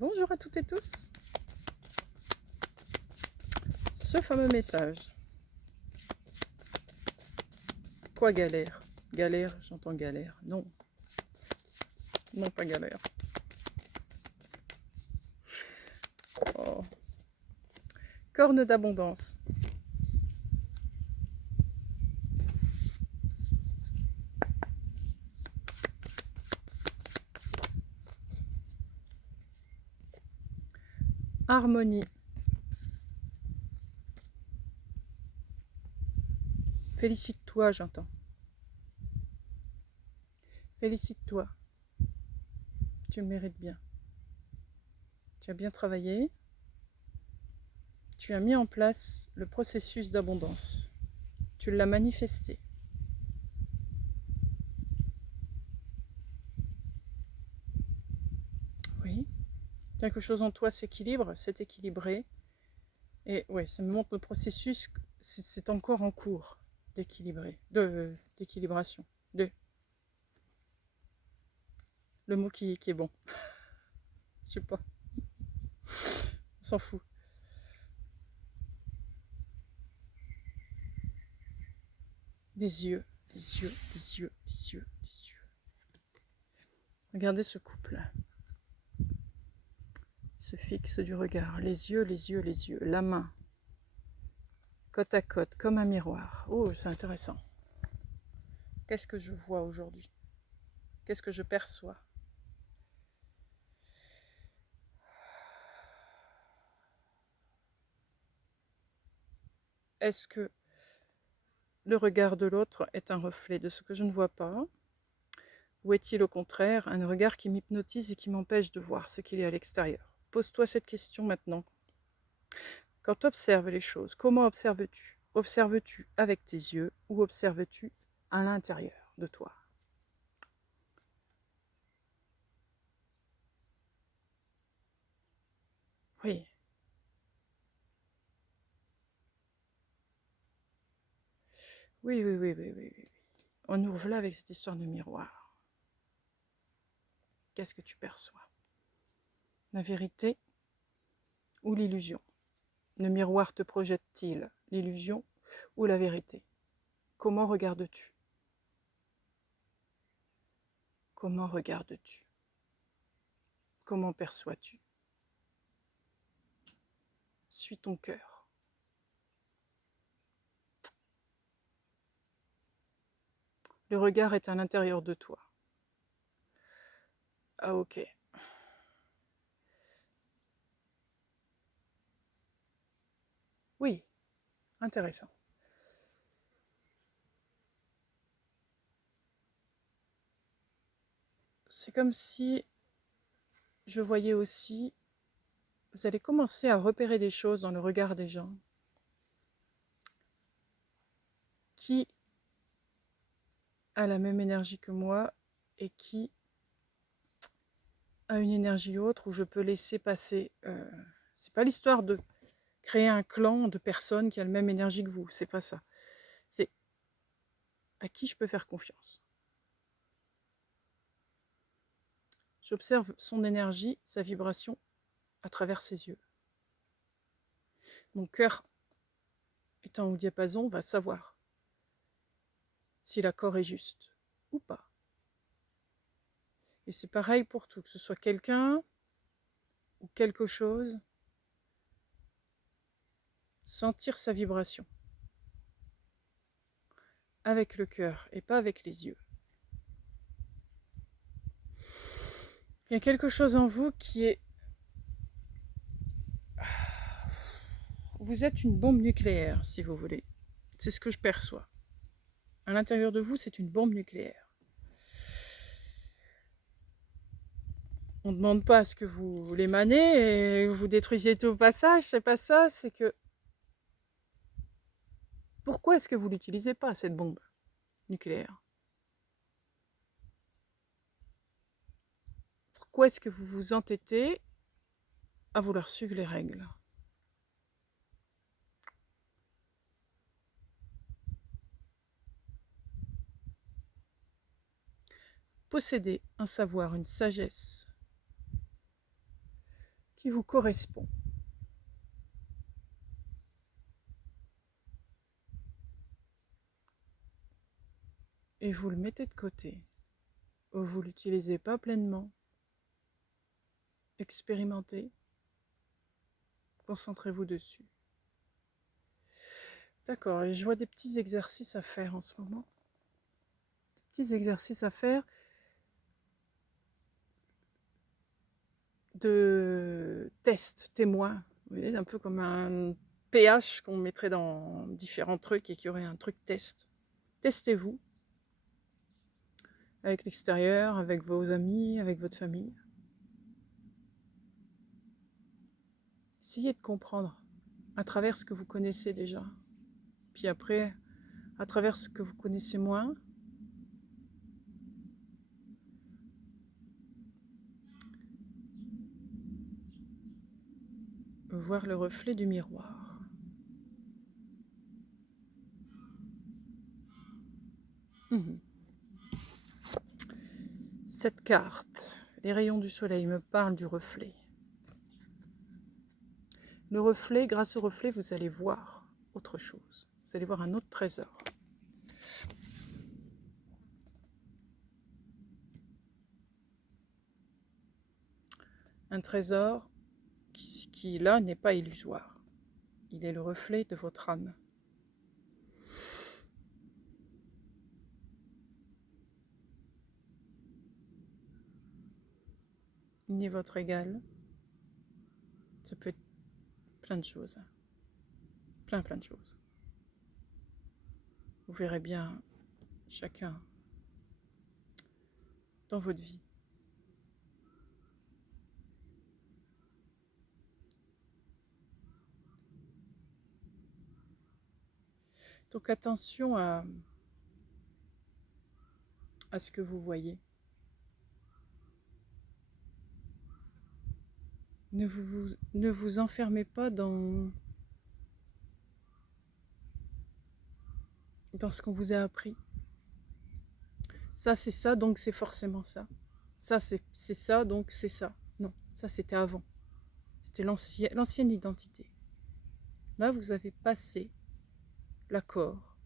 Bonjour à toutes et tous. Ce fameux message. Quoi galère? Galère, j'entends galère. Non. Non, pas galère. Oh. Corne d'abondance. Harmonie. Félicite-toi, j'entends. Félicite-toi. Tu mérites bien. Tu as bien travaillé. Tu as mis en place le processus d'abondance. Tu l'as manifesté. Oui. Quelque chose en toi s'équilibre, c'est équilibré. Et ouais, ça me montre le processus, c'est encore en cours d'équilibration. Le mot qui est bon. Je sais pas. On s'en fout. Des yeux, des yeux, des yeux, des yeux, des yeux. Regardez ce couple. Se fixe du regard. Les yeux, les yeux, les yeux. La main. Côte à côte, comme un miroir. Oh, c'est intéressant. Qu'est-ce que je vois aujourd'hui? Qu'est-ce que je perçois? Est-ce que le regard de l'autre est un reflet de ce que je ne vois pas? Ou est-il au contraire un regard qui m'hypnotise et qui m'empêche de voir ce qu'il y a à l'extérieur? Pose-toi cette question maintenant. Quand tu observes les choses, comment observes-tu? Observes-tu avec tes yeux ou observes-tu à l'intérieur de toi? Oui. Oui, oui, oui, oui, oui, oui. On nous revoilà avec cette histoire de miroir. Qu'est-ce que tu perçois? La vérité ou l'illusion? Le miroir te projette-t-il l'illusion ou la vérité? Comment regardes-tu? Comment regardes-tu? Comment perçois-tu? Suis ton cœur. Le regard est à l'intérieur de toi. Ah ok. Oui, intéressant. C'est comme si je voyais aussi, vous allez commencer à repérer des choses dans le regard des gens qui a la même énergie que moi et qui a une énergie autre où je peux laisser passer. C'est pas l'histoire de créer un clan de personnes qui a la même énergie que vous, c'est pas ça. C'est à qui je peux faire confiance. J'observe son énergie, sa vibration à travers ses yeux. Mon cœur, étant au diapason, va savoir si l'accord est juste ou pas. Et c'est pareil pour tout, que ce soit quelqu'un ou quelque chose, sentir sa vibration avec le cœur et pas avec les yeux. Il y a quelque chose en vous qui est... Vous êtes une bombe nucléaire, si vous voulez. C'est ce que je perçois. À l'intérieur de vous, c'est une bombe nucléaire. On ne demande pas à ce que vous l'émanez et vous détruisiez tout au passage, c'est pas ça, c'est que... Pourquoi est-ce que vous l'utilisez pas, cette bombe nucléaire? Pourquoi est-ce que vous vous entêtez à vouloir suivre les règles? Posséder un savoir, une sagesse, qui vous correspond. Et vous le mettez de côté. Ou vous ne l'utilisez pas pleinement. Expérimentez. Concentrez-vous dessus. D'accord, et je vois des petits exercices à faire en ce moment. Des petits exercices à faire de test, témoin. Vous voyez, un peu comme un pH qu'on mettrait dans différents trucs et qu'il y aurait un truc test. Testez-vous avec l'extérieur, avec vos amis, avec votre famille. Essayez de comprendre à travers ce que vous connaissez déjà. Puis après, à travers ce que vous connaissez moins, voir le reflet du miroir. Cette carte, les rayons du soleil me parlent du reflet. Le reflet, grâce au reflet, vous allez voir autre chose. Vous allez voir un autre trésor. Un trésor qui là, n'est pas illusoire. Il est le reflet de votre âme. Il n'est votre égal. Ça peut être plein de choses. Plein de choses. Vous verrez bien chacun dans votre vie. Donc attention à ce que vous voyez. Ne vous enfermez pas dans ce qu'on vous a appris. Ça, c'est ça, donc c'est forcément ça. Ça, c'est ça, donc c'est ça. Non, ça, c'était avant. C'était l'ancienne identité. Là, vous avez passé l'accord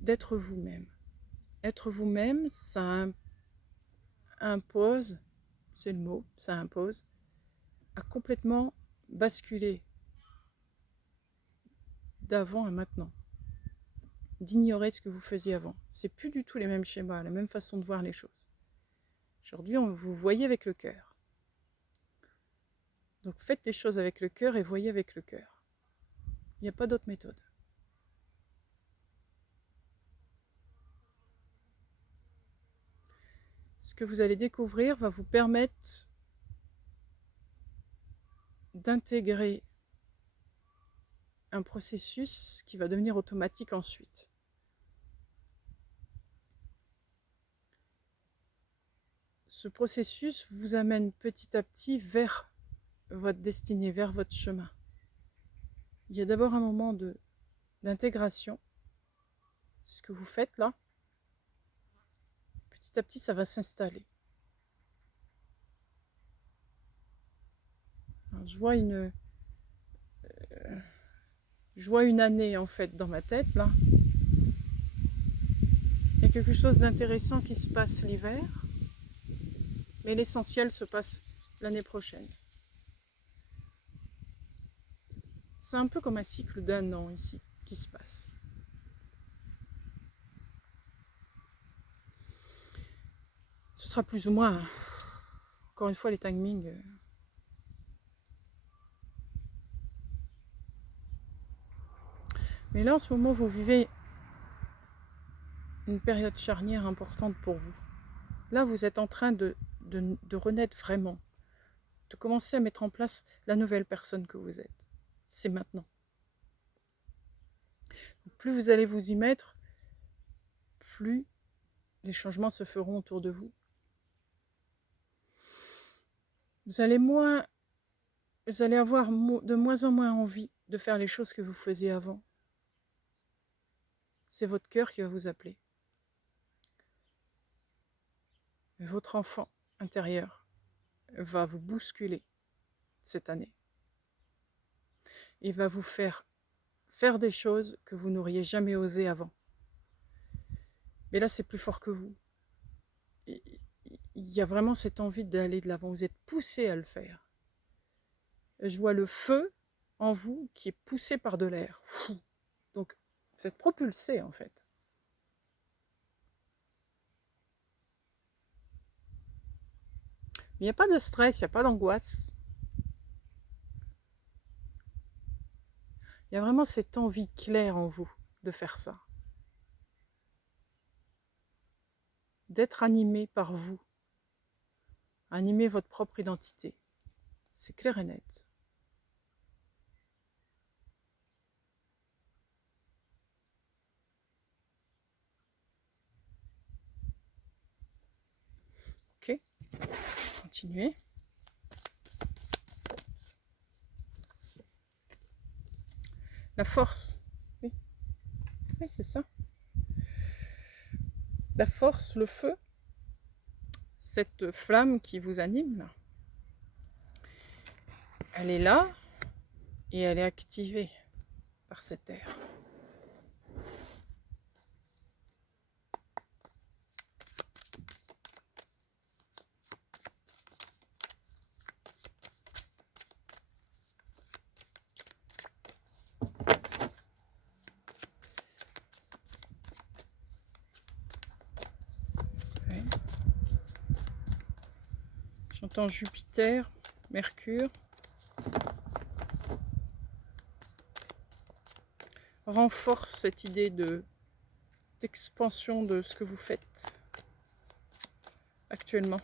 d'être vous-même. Être vous-même, ça impose, c'est le mot, ça impose, à complètement basculer d'avant à maintenant. D'ignorer ce que vous faisiez avant. C'est plus du tout les mêmes schémas, la même façon de voir les choses. Aujourd'hui, vous voyez avec le cœur. Donc faites les choses avec le cœur et voyez avec le cœur. Il n'y a pas d'autre méthode. Ce que vous allez découvrir va vous permettre d'intégrer un processus qui va devenir automatique ensuite. Ce processus vous amène petit à petit vers votre destinée, vers votre chemin. Il y a d'abord un moment d'intégration. C'est ce que vous faites là. Petit à petit, ça va s'installer. Je vois une année en fait dans ma tête là. Il y a quelque chose d'intéressant qui se passe l'hiver, mais l'essentiel se passe l'année prochaine. C'est un peu comme un cycle d'un an ici qui se passe. Ce sera plus ou moins, encore une fois, les timings. Mais là, en ce moment, vous vivez une période charnière importante pour vous. Là, vous êtes en train de renaître vraiment, de commencer à mettre en place la nouvelle personne que vous êtes. C'est maintenant. Plus vous allez vous y mettre, plus les changements se feront autour de vous. Vous allez avoir de moins en moins envie de faire les choses que vous faisiez avant. C'est votre cœur qui va vous appeler. Votre enfant intérieur va vous bousculer. cette année. Il va vous faire des choses que vous n'auriez jamais osé avant. Mais là, c'est plus fort que vous. Il y a vraiment cette envie d'aller de l'avant. Vous êtes poussé à le faire. Je vois le feu en vous qui est poussé par de l'air. Donc, vous êtes propulsé en fait. Il n'y a pas de stress, il n'y a pas d'angoisse. Il y a vraiment cette envie claire en vous de faire ça. D'être animé par vous. Animer votre propre identité. C'est clair et net. Ok, continuez. La force. Oui, oui, c'est ça. La force, le feu, cette flamme qui vous anime, là, elle est là et elle est activée par cet air. Ouais. J'entends Jupiter, Mercure. Renforce cette idée d'expansion de ce que vous faites actuellement.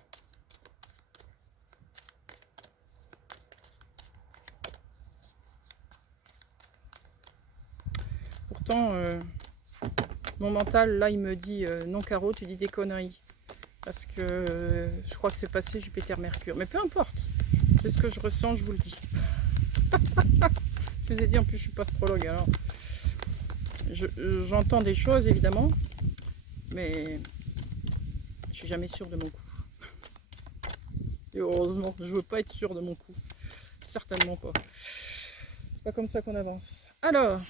Pourtant, mon mental, là, il me dit non, Caro, tu dis des conneries. Parce que je crois que c'est passé Jupiter-Mercure. Mais peu importe, c'est ce que je ressens, je vous le dis. Je vous ai dit, en plus, je suis pas astrologue, alors j'entends des choses, évidemment, mais je suis jamais sûre de mon coup. Et heureusement, je veux pas être sûre de mon coup. Certainement pas. C'est pas comme ça qu'on avance. Alors,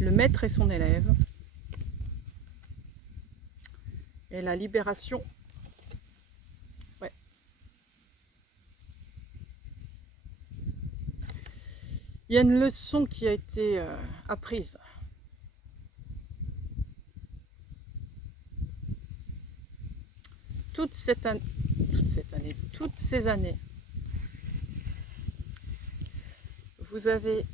le maître et son élève. Et la libération. Ouais. Il y a une leçon qui a été apprise. Toutes ces années, vous avez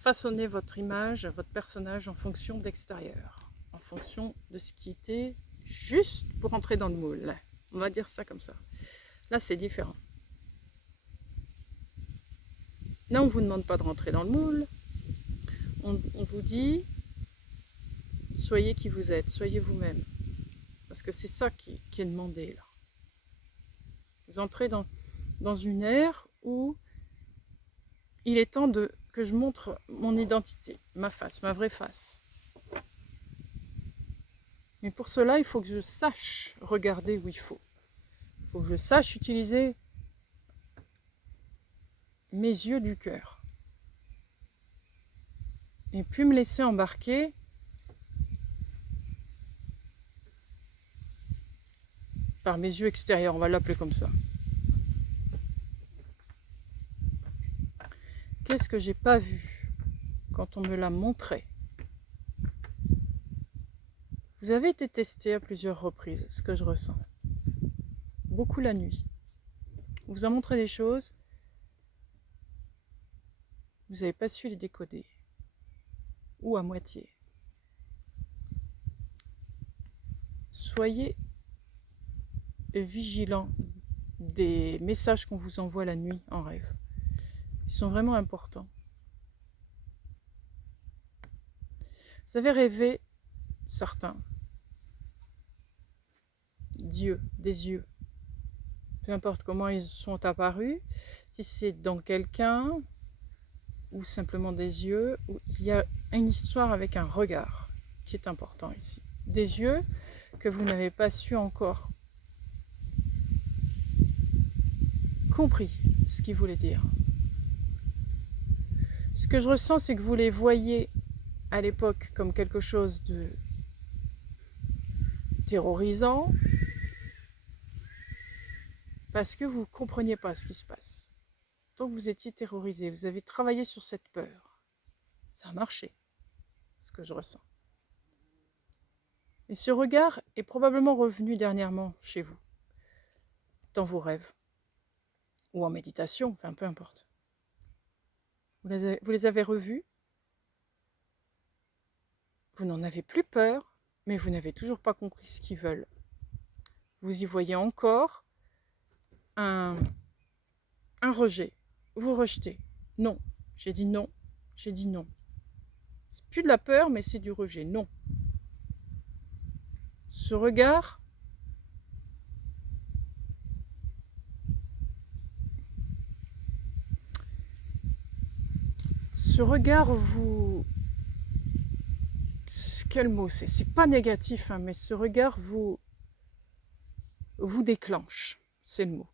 façonné votre image, votre personnage en fonction d'extérieur, en fonction de ce qui était juste pour entrer dans le moule. On va dire ça comme ça. Là, c'est différent. Là, on ne vous demande pas de rentrer dans le moule. On vous dit, soyez qui vous êtes, soyez vous-même. Parce que c'est ça qui est demandé là. Vous entrez dans une ère où il est temps que je montre mon identité, ma face, ma vraie face. Mais pour cela, il faut que je sache regarder où il faut. Il faut que je sache utiliser mes yeux du cœur. Et puis me laisser embarquer par mes yeux extérieurs, on va l'appeler comme ça. Qu'est-ce que j'ai pas vu quand on me l'a montré? Vous avez été testé à plusieurs reprises, ce que je ressens. Beaucoup la nuit. On vous a montré des choses, vous n'avez pas su les décoder. Ou à moitié. Soyez vigilants des messages qu'on vous envoie la nuit en rêve. Ils sont vraiment importants. Vous avez rêvé, certains, Dieu, des yeux. Peu importe comment ils sont apparus, si c'est dans quelqu'un, ou simplement des yeux, il y a une histoire avec un regard qui est important ici. Des yeux que vous n'avez pas su encore compris ce qu'il voulait dire. Ce que je ressens, c'est que vous les voyez à l'époque comme quelque chose de terrorisant, parce que vous ne compreniez pas ce qui se passe. Donc vous étiez terrorisé, vous avez travaillé sur cette peur. Ça a marché, ce que je ressens. Et ce regard est probablement revenu dernièrement chez vous, dans vos rêves, ou en méditation, enfin peu importe. Vous les avez revus, vous n'en avez plus peur, mais vous n'avez toujours pas compris ce qu'ils veulent. Vous y voyez encore un rejet. Vous rejetez. Non. J'ai dit non. J'ai dit non. C'est plus de la peur, mais c'est du rejet. Non. Ce regard, vous... Quel mot c'est? C'est pas négatif, hein, mais ce regard vous déclenche. C'est le mot.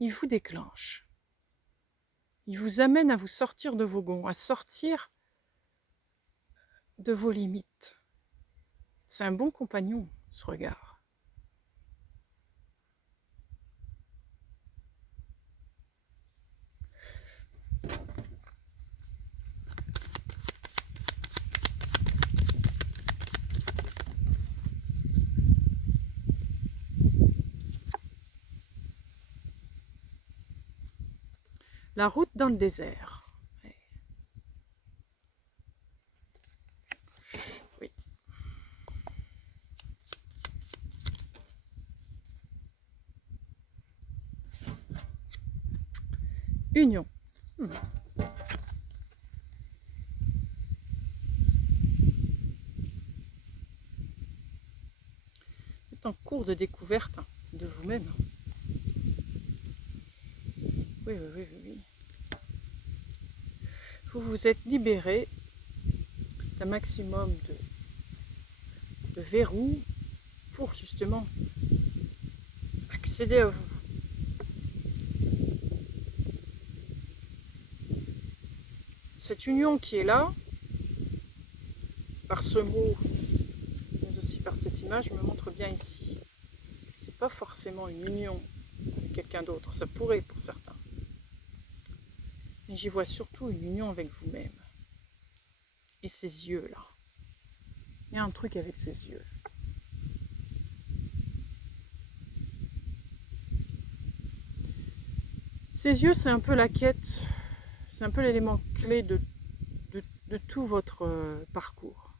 Il vous déclenche. Il vous amène à vous sortir de vos gonds, à sortir de vos limites. C'est un bon compagnon, ce regard. La route dans le désert. Oui. Union. C'est en cours de découverte de vous-même. Oui. Vous vous êtes libéré d'un maximum de verrous pour justement accéder à vous. Cette union qui est là, par ce mot, mais aussi par cette image, me montre bien ici. C'est pas forcément une union avec quelqu'un d'autre, ça pourrait pour certains. Mais j'y vois surtout une union avec vous-même. Et ces yeux-là. Il y a un truc avec ces yeux. Ces yeux, c'est un peu la quête, c'est un peu l'élément clé de tout votre parcours.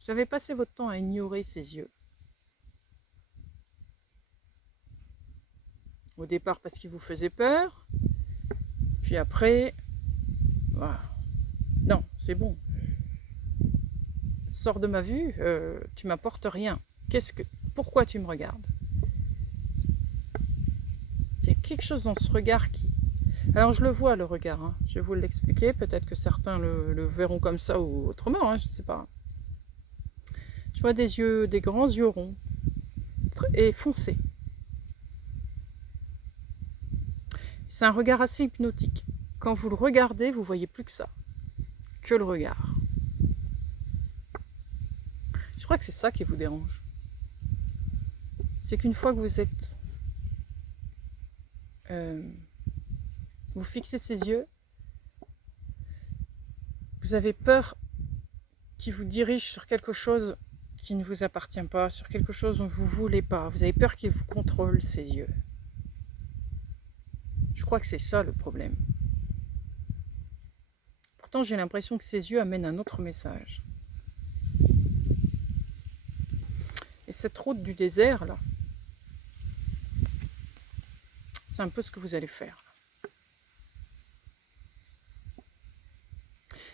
Vous avez passé votre temps à ignorer ces yeux. Au départ parce qu'ils vous faisaient peur, puis après, voilà. Non, c'est bon. Sors de ma vue, tu m'apportes rien. Pourquoi tu me regardes? Il y a quelque chose dans ce regard qui... Alors je le vois, le regard, hein. Je vais vous l'expliquer, peut-être que certains le verront comme ça ou autrement, hein, je ne sais pas. Je vois des yeux, des grands yeux ronds et foncés. C'est un regard assez hypnotique. Quand vous le regardez, vous voyez plus que ça, que le regard. Je crois que c'est ça qui vous dérange. C'est qu'une fois que vous êtes... vous fixez ses yeux, vous avez peur qu'il vous dirige sur quelque chose qui ne vous appartient pas, sur quelque chose dont vous ne voulez pas. Vous avez peur qu'il vous contrôle, ses yeux. Je crois que c'est ça le problème. Pourtant, j'ai l'impression que ses yeux amènent un autre message. Et cette route du désert, là, c'est un peu ce que vous allez faire.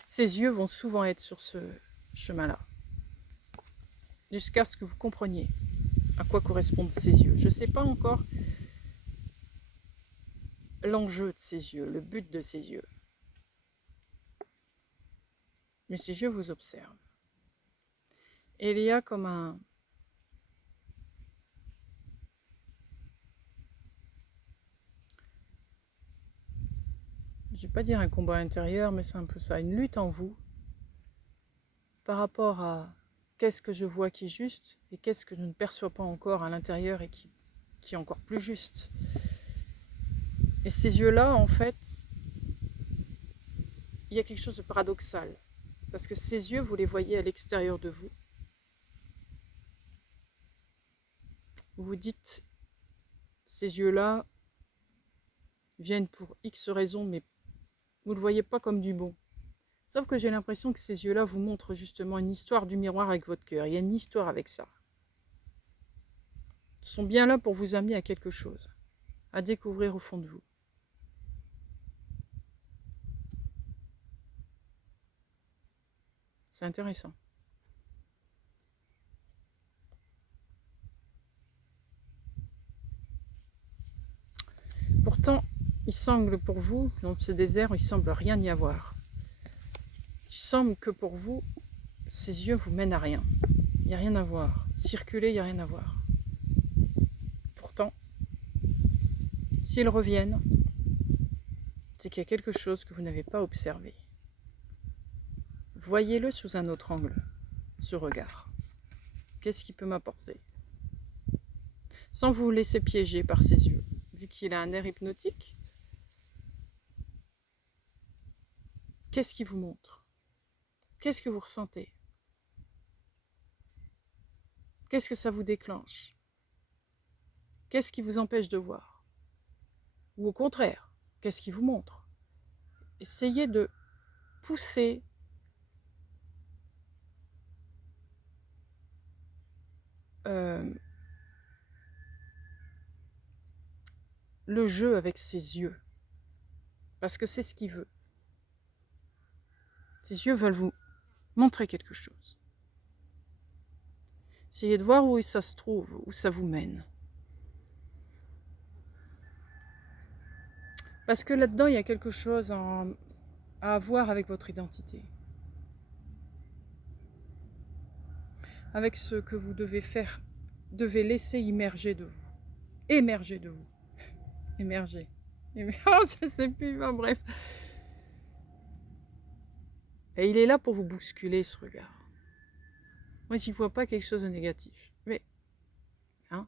Ces yeux vont souvent être sur ce chemin-là. Jusqu'à ce que vous compreniez à quoi correspondent ces yeux. Je ne sais pas encore l'enjeu de ces yeux, le but de ces yeux. Mais ces yeux vous observent. Et il y a comme un... Je ne vais pas dire un combat intérieur, mais c'est un peu ça, une lutte en vous par rapport à qu'est-ce que je vois qui est juste et qu'est-ce que je ne perçois pas encore à l'intérieur et qui est encore plus juste. Et ces yeux-là, en fait, il y a quelque chose de paradoxal. Parce que ces yeux, vous les voyez à l'extérieur de vous. Vous vous dites, ces yeux-là viennent pour X raisons, mais vous ne le voyez pas comme du bon. Sauf que j'ai l'impression que ces yeux-là vous montrent justement une histoire du miroir avec votre cœur. Il y a une histoire avec ça. Ils sont bien là pour vous amener à quelque chose, à découvrir au fond de vous. C'est intéressant. Pourtant, il semble pour vous, dans ce désert, il semble rien y avoir. Il semble que pour vous, ces yeux vous mènent à rien. Il n'y a rien à voir. Circuler, il n'y a rien à voir. Pourtant, s'ils reviennent, c'est qu'il y a quelque chose que vous n'avez pas observé. Voyez-le sous un autre angle, ce regard. Qu'est-ce qu'il peut m'apporter? Sans vous laisser piéger par ses yeux. Vu qu'il a un air hypnotique, qu'est-ce qu'il vous montre? Qu'est-ce que vous ressentez? Qu'est-ce que ça vous déclenche? Qu'est-ce qui vous empêche de voir? Ou au contraire, qu'est-ce qui vous montre? Essayez de pousser le jeu avec ses yeux. Parce que c'est ce qu'il veut. Ses yeux veulent vous montrer quelque chose. Essayez de voir où ça se trouve, où ça vous mène. Parce que là-dedans, il y a quelque chose à voir avec votre identité. Avec ce que vous devez faire, devez laisser immerger de vous. Émerger de vous. Émerger. Oh, je sais plus, enfin, bref. Et il est là pour vous bousculer, ce regard. Moi, je n'y vois pas quelque chose de négatif. Mais, hein,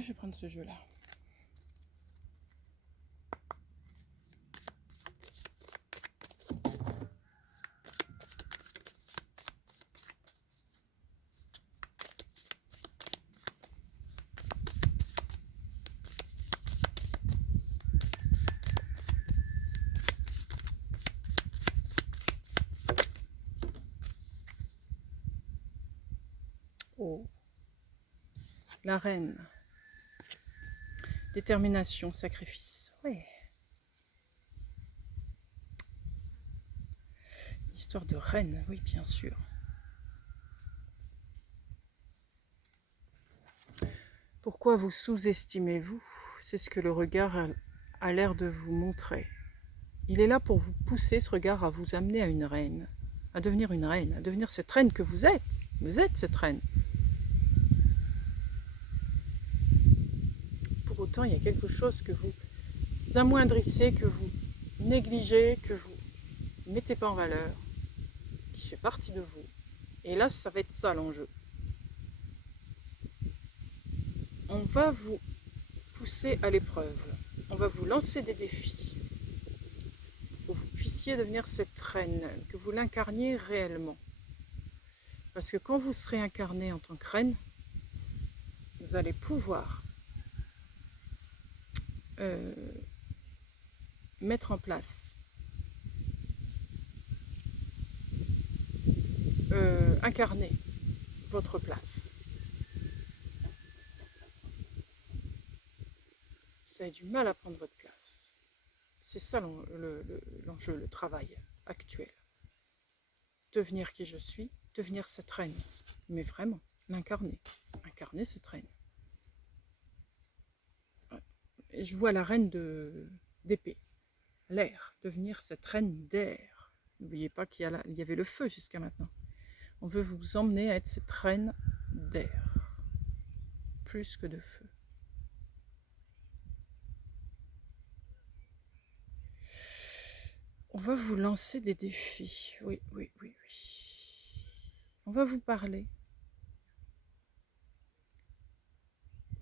je vais prendre ce jeu-là. Oh. La reine. Détermination, sacrifice. Ouais. Histoire de reine, oui, bien sûr. Pourquoi vous sous-estimez-vous? C'est ce que le regard a l'air de vous montrer. Il est là pour vous pousser, ce regard, à vous amener à une reine, à devenir cette reine que vous êtes. Vous êtes cette reine. Pour autant, il y a quelque chose que vous amoindrissez, que vous négligez, que vous ne mettez pas en valeur, qui fait partie de vous. Et là, ça va être ça l'enjeu. On va vous pousser à l'épreuve. On va vous lancer des défis pour que vous puissiez devenir cette reine, que vous l'incarniez réellement. Parce que quand vous serez incarné en tant que reine, vous allez pouvoir mettre en place, incarner votre place. Vous avez du mal à prendre votre place. C'est ça l'enjeu, le travail actuel. Devenir qui je suis, devenir cette reine. Mais vraiment, l'incarner. Incarner cette reine. Et je vois la reine d'épée, l'air, devenir cette reine d'air. N'oubliez pas qu'il y avait le feu jusqu'à maintenant. On veut vous emmener à être cette reine d'air, plus que de feu. On va vous lancer des défis. Oui, oui, oui, oui. On va vous parler.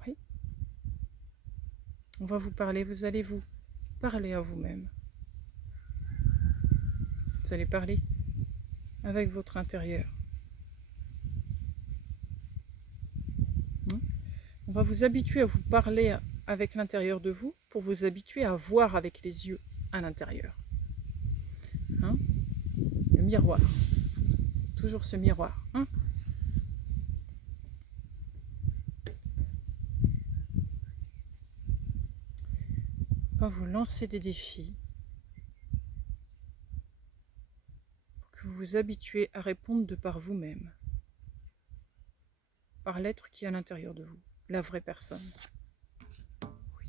Oui. On va vous parler. Vous allez vous parler à vous-même. Vous allez parler avec votre intérieur. On va vous habituer à vous parler avec l'intérieur de vous pour vous habituer à voir avec les yeux à l'intérieur. Hein? Le miroir. Toujours ce miroir. Hein? On va vous lancer des défis pour que vous vous habituez à répondre de par vous-même, par l'être qui est à l'intérieur de vous, la vraie personne.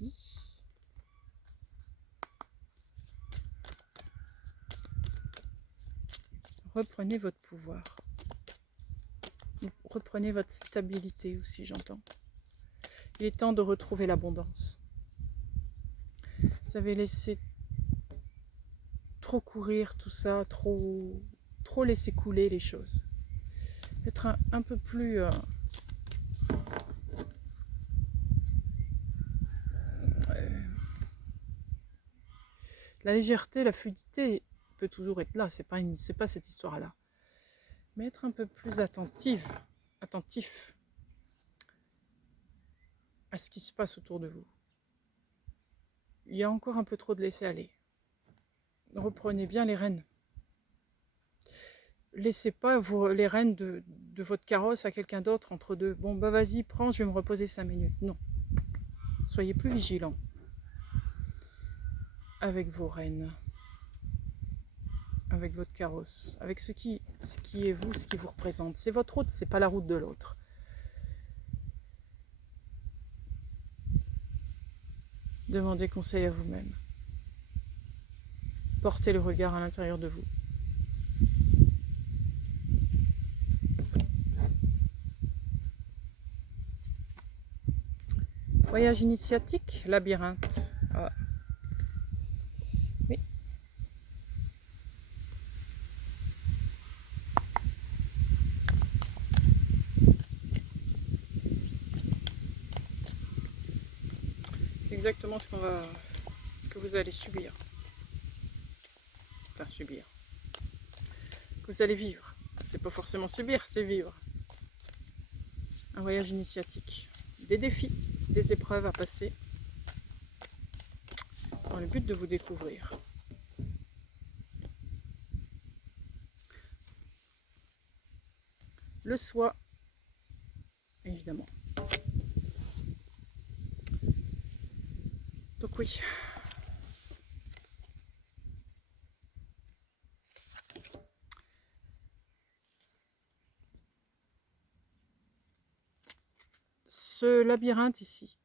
Oui. Reprenez votre pouvoir. Reprenez votre stabilité aussi, j'entends. Il est temps de retrouver l'abondance. Vous avez laissé trop courir tout ça, trop laisser couler les choses. Être un peu plus... la légèreté, la fluidité peut toujours être là, c'est pas cette histoire-là. Mais être un peu plus attentif à ce qui se passe autour de vous. Il y a encore un peu trop de laisser aller. Reprenez bien les rênes. Laissez pas les rênes de votre carrosse à quelqu'un d'autre entre deux. Bon, bah vas-y, prends, je vais me reposer 5 minutes. Non. Soyez plus vigilants avec vos rênes, avec votre carrosse, avec ce qui est vous, ce qui vous représente. C'est votre route, c'est pas la route de l'autre. Demandez conseil à vous-même. Portez le regard à l'intérieur de vous. Voyage initiatique, labyrinthe. Ah. Oui. C'est exactement ce que vous allez subir. Enfin, subir. Que vous allez vivre. C'est pas forcément subir, c'est vivre. Un voyage initiatique. Des défis, des épreuves à passer dans le but de vous découvrir. Le soi, évidemment. Donc oui. Ce labyrinthe ici,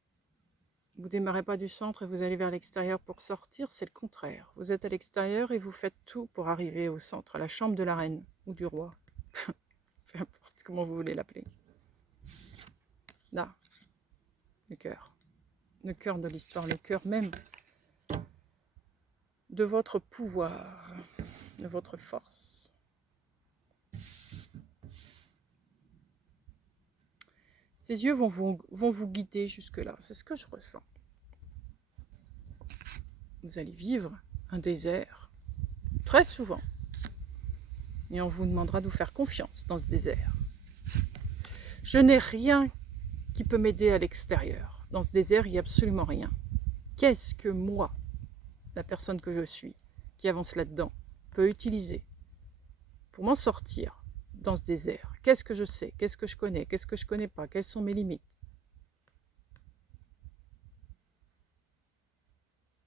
vous ne démarrez pas du centre et vous allez vers l'extérieur pour sortir, c'est le contraire. Vous êtes à l'extérieur et vous faites tout pour arriver au centre, à la chambre de la reine ou du roi. Peu importe comment vous voulez l'appeler. Là, le cœur de l'histoire, le cœur même de votre pouvoir, de votre force. Ces yeux vont vous guider jusque-là, c'est ce que je ressens. Vous allez vivre un désert, très souvent. Et on vous demandera de vous faire confiance dans ce désert. Je n'ai rien qui peut m'aider à l'extérieur. Dans ce désert, il n'y a absolument rien. Qu'est-ce que moi, la personne que je suis, qui avance là-dedans, peut utiliser pour m'en sortir dans ce désert? Qu'est-ce que je sais? Qu'est-ce que je connais? Qu'est-ce que je ne connais pas? Quelles sont mes limites?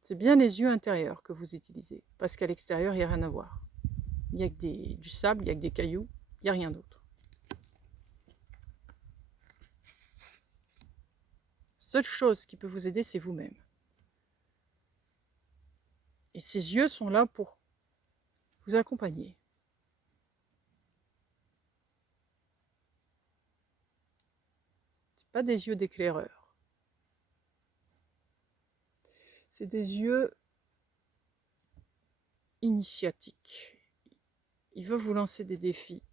C'est bien les yeux intérieurs que vous utilisez, parce qu'à l'extérieur, il n'y a rien à voir. Il n'y a que du sable, il n'y a que des cailloux, il n'y a rien d'autre. Seule chose qui peut vous aider, c'est vous-même. Et ces yeux sont là pour vous accompagner. Ce pas des yeux d'éclaireur. C'est des yeux initiatiques. Il veut vous lancer des défis,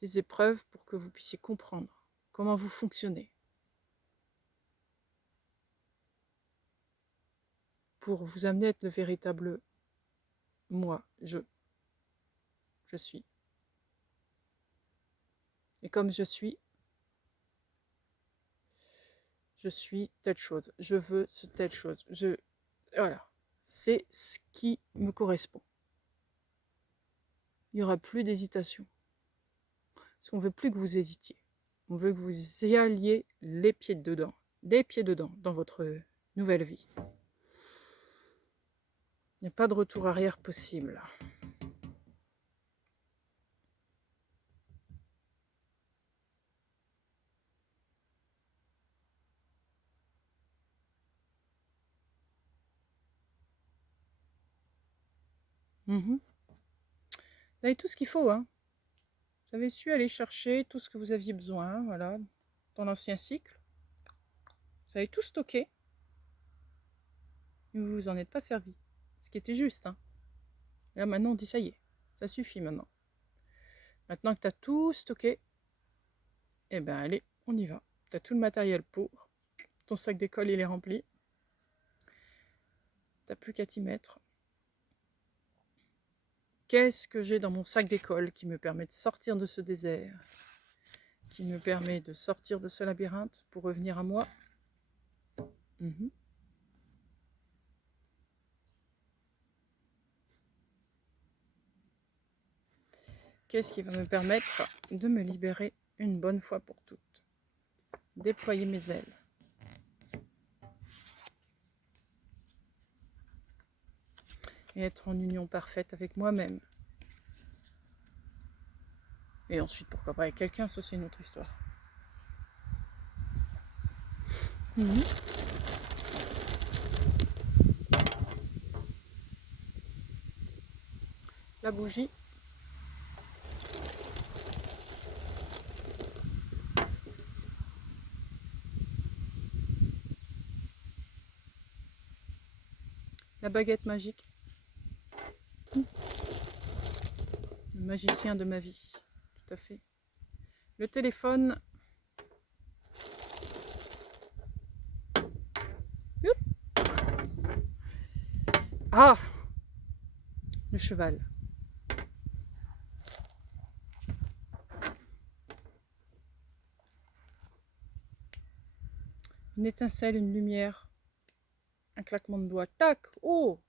des épreuves pour que vous puissiez comprendre comment vous fonctionnez. Pour vous amener à être le véritable moi, je suis. Et comme je suis telle chose, je veux telle chose, voilà, c'est ce qui me correspond. Il n'y aura plus d'hésitation. Parce qu'on ne veut plus que vous hésitiez. On veut que vous y alliez les pieds dedans dans votre nouvelle vie. Il n'y a pas de retour arrière possible. Vous avez tout ce qu'il faut, hein. Vous avez su aller chercher tout ce que vous aviez besoin, voilà, dans l'ancien cycle. Vous avez tout stocké. Mais vous vous en êtes pas servi. Ce qui était juste, hein. Là, maintenant, on dit ça y est, ça suffit maintenant. Maintenant que tu as tout stocké, eh ben allez, on y va. Tu as tout le matériel pour. Ton sac d'école, il est rempli. Tu n'as plus qu'à t'y mettre. Qu'est-ce que j'ai dans mon sac d'école qui me permet de sortir de ce désert, qui me permet de sortir de ce labyrinthe pour revenir à moi? Qu'est-ce qui va me permettre de me libérer une bonne fois pour toutes? Déployer mes ailes. Et être en union parfaite avec moi-même. Et ensuite, pourquoi pas avec quelqu'un, ça c'est une autre histoire. La bougie. La baguette magique. Le magicien de ma vie. Tout à fait. Le téléphone. Ah! Le cheval. Une étincelle, une lumière. Un claquement de doigts. Tac! Oh!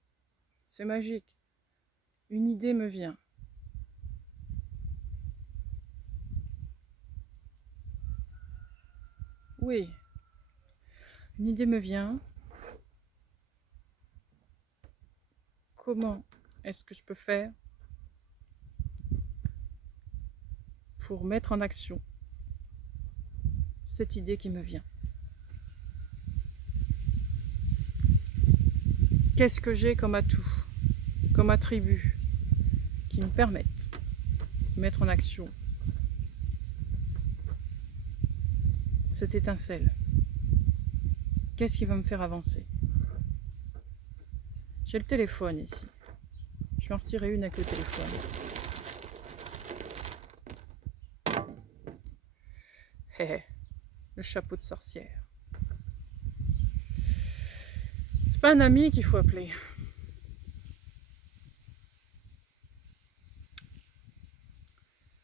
C'est magique. Une idée me vient. Oui. Une idée me vient. Comment est-ce que je peux faire pour mettre en action cette idée qui me vient? Qu'est-ce que j'ai comme atout, comme attribut qui me permettent de mettre en action cette étincelle? Qu'est-ce qui va me faire avancer? J'ai le téléphone ici. Je vais en retirer une avec le téléphone. Le chapeau de sorcière. C'est pas un ami qu'il faut appeler.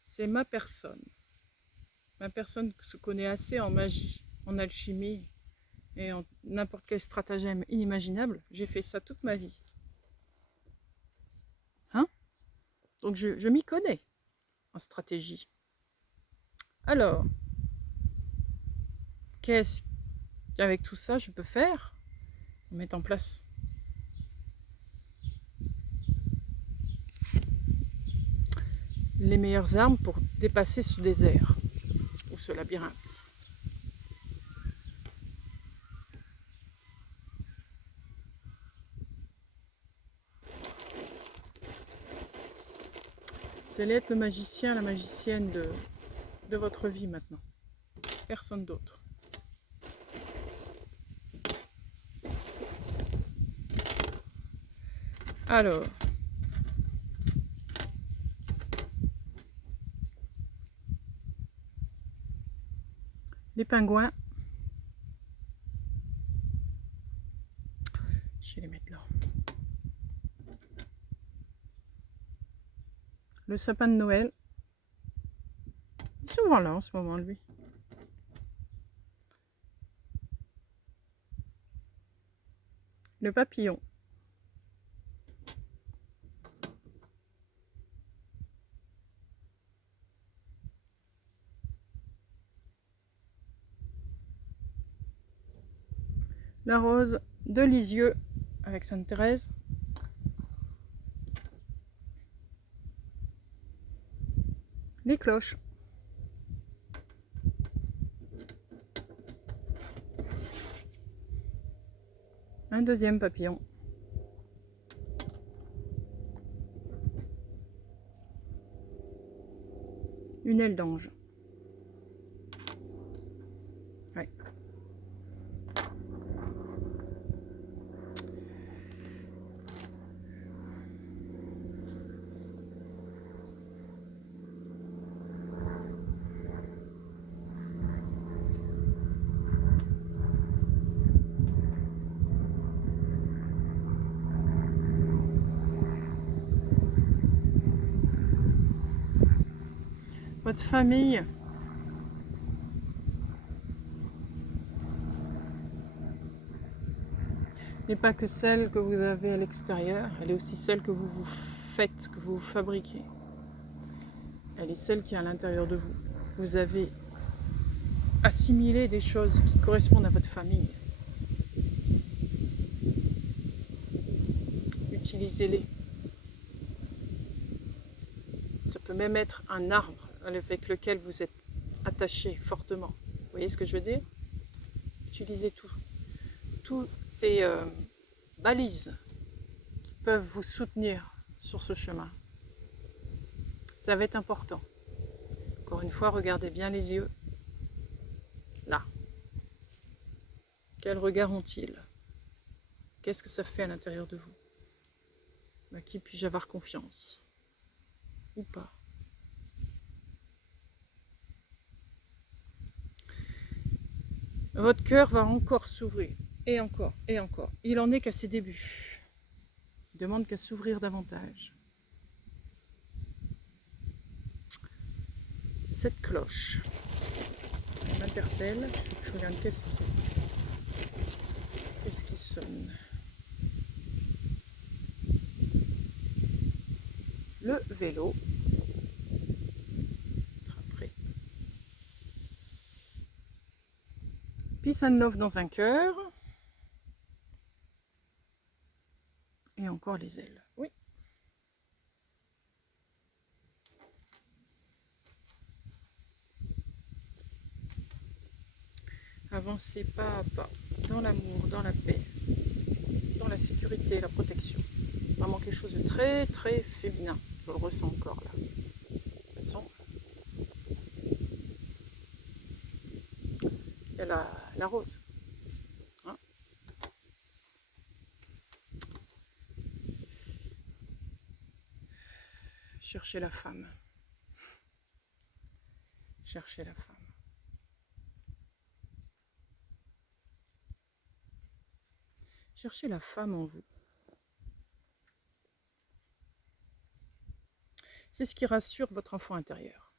C'est ma personne. Ma personne se connaît assez en magie, en alchimie et en n'importe quel stratagème inimaginable. J'ai fait ça toute ma vie. Hein? Donc je m'y connais en stratégie. Alors, qu'est-ce qu'avec tout ça je peux faire? Mettre en place les meilleures armes pour dépasser ce désert ou ce labyrinthe. Vous allez être le magicien, la magicienne de votre vie maintenant. Personne d'autre. Alors, les pingouins, je vais les mettre là. Le sapin de Noël, il est souvent là en ce moment, lui. Le papillon. La rose de Lisieux avec Sainte Thérèse. Les cloches. Un deuxième papillon. Une aile d'ange. Ouais. Votre famille n'est pas que celle que vous avez à l'extérieur, elle est aussi celle que vous vous faites, que vous fabriquez. Elle est celle qui est à l'intérieur de vous. Vous avez assimilé des choses qui correspondent à votre famille. Utilisez-les. Ça peut même être un arbre avec lequel vous êtes attaché fortement. Vous voyez ce que je veux dire? Utilisez tous ces balises qui peuvent vous soutenir sur ce chemin. Ça va être important. Encore une fois, regardez bien les yeux. Là. Quel regard ont-ils? Qu'est-ce que ça fait à l'intérieur de vous? À qui puis-je avoir confiance? Ou pas? Votre cœur va encore s'ouvrir. Et encore, et encore. Il en est qu'à ses débuts. Il demande qu'à s'ouvrir davantage. Cette cloche, ça m'interpelle. Je regarde qu'est-ce qui sonne. Le vélo. Après. Peace and love dans un cœur. Et encore les ailes. Oui. Avancez pas à pas dans l'amour, dans la paix, dans la sécurité, la protection. Vraiment quelque chose de très très féminin. Je le ressens encore là. De toute façon, il y a la rose. Hein? Cherchez la femme. Cherchez la femme. Cherchez la femme en vous. C'est ce qui rassure votre enfant intérieur.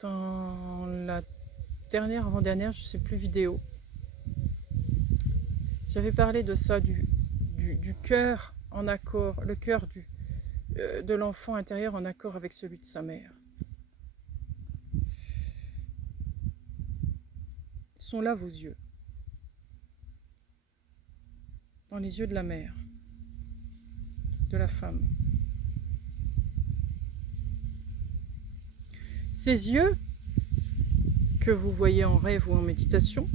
Dans la dernière, avant-dernière, je ne sais plus, vidéo, j'avais parlé de ça, du cœur en accord, le cœur de l'enfant intérieur en accord avec celui de sa mère. Sont là vos yeux. Dans les yeux de la mère, de la femme. Ces yeux que vous voyez en rêve ou en méditation,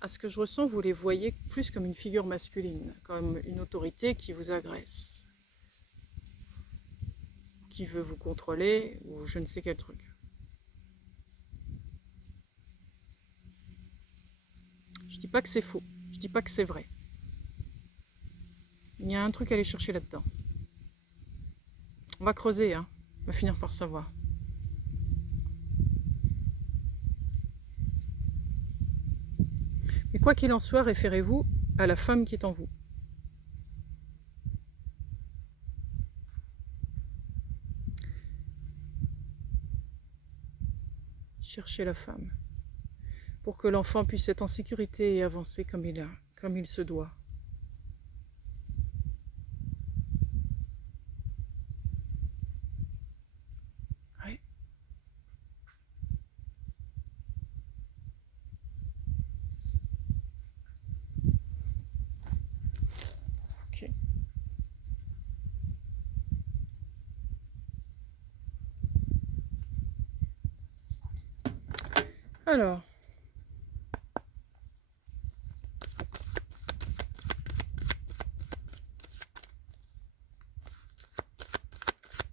à ce que je ressens, vous les voyez plus comme une figure masculine, comme une autorité qui vous agresse. qui veut vous contrôler ou je ne sais quel truc. Je dis pas que c'est faux, je dis pas que c'est vrai. Il y a un truc à aller chercher là-dedans. On va creuser, hein. On va finir par savoir. Mais quoi qu'il en soit, référez-vous à la femme qui est en vous. Cherchez la femme pour que l'enfant puisse être en sécurité et avancer comme il se doit. Ouais. Ok. Alors,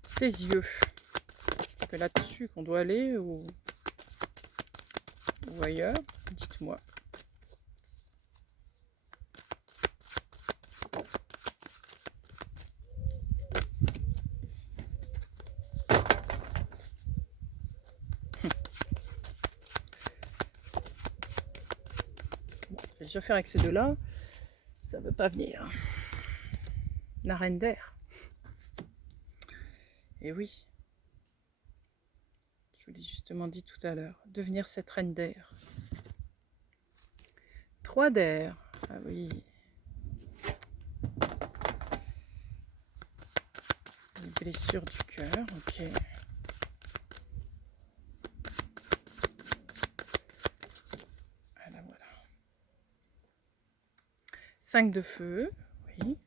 ses yeux. C'est là-dessus qu'on doit aller ou ailleurs, dites-moi. Bon, je vais déjà faire avec ces deux-là. Ça ne veut pas venir. La reine d'air. Et oui. Je vous l'ai justement dit tout à l'heure. Devenir cette reine d'air. 3 d'air. Ah oui. Les blessures du cœur. Ok. Voilà, voilà. 5 de feu. Oui.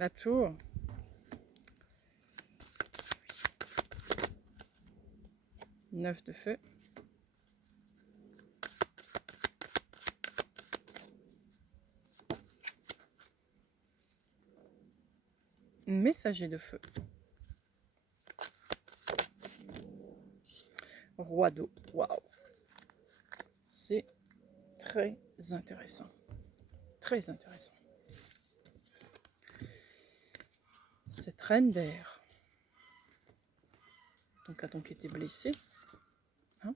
La tour. 9 de feu. Messager de feu. Roi d'eau. Waouh. C'est très intéressant. Très intéressant. Cette reine d'air. Donc a donc été blessée. Hein,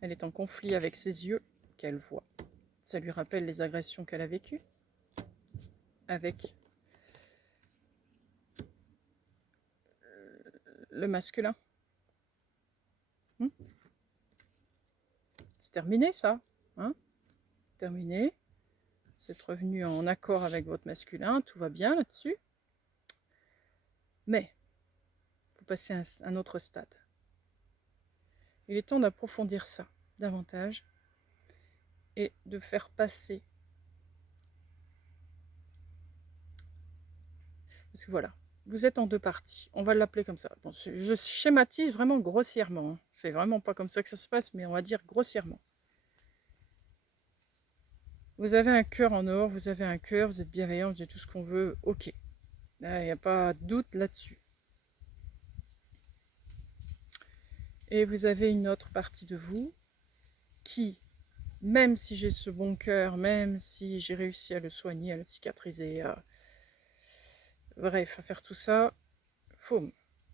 elle est en conflit avec ses yeux qu'elle voit. Ça lui rappelle les agressions qu'elle a vécues avec le masculin. C'est terminé ça. Hein, terminé. Vous êtes revenu en accord avec votre masculin. Tout va bien là-dessus. Mais vous passez à un autre stade. Il est temps d'approfondir ça davantage et de faire passer. Parce que voilà, vous êtes en 2 parties. On va l'appeler comme ça. Bon, je schématise vraiment grossièrement. Hein. C'est vraiment pas comme ça que ça se passe, mais on va dire grossièrement. Vous avez un cœur en or, vous avez un cœur, vous êtes bienveillant, vous êtes tout ce qu'on veut. Ok. Là, il n'y a pas de doute là-dessus. Et vous avez une autre partie de vous qui, même si j'ai ce bon cœur, même si j'ai réussi à le soigner, à le cicatriser, bref, à faire tout ça,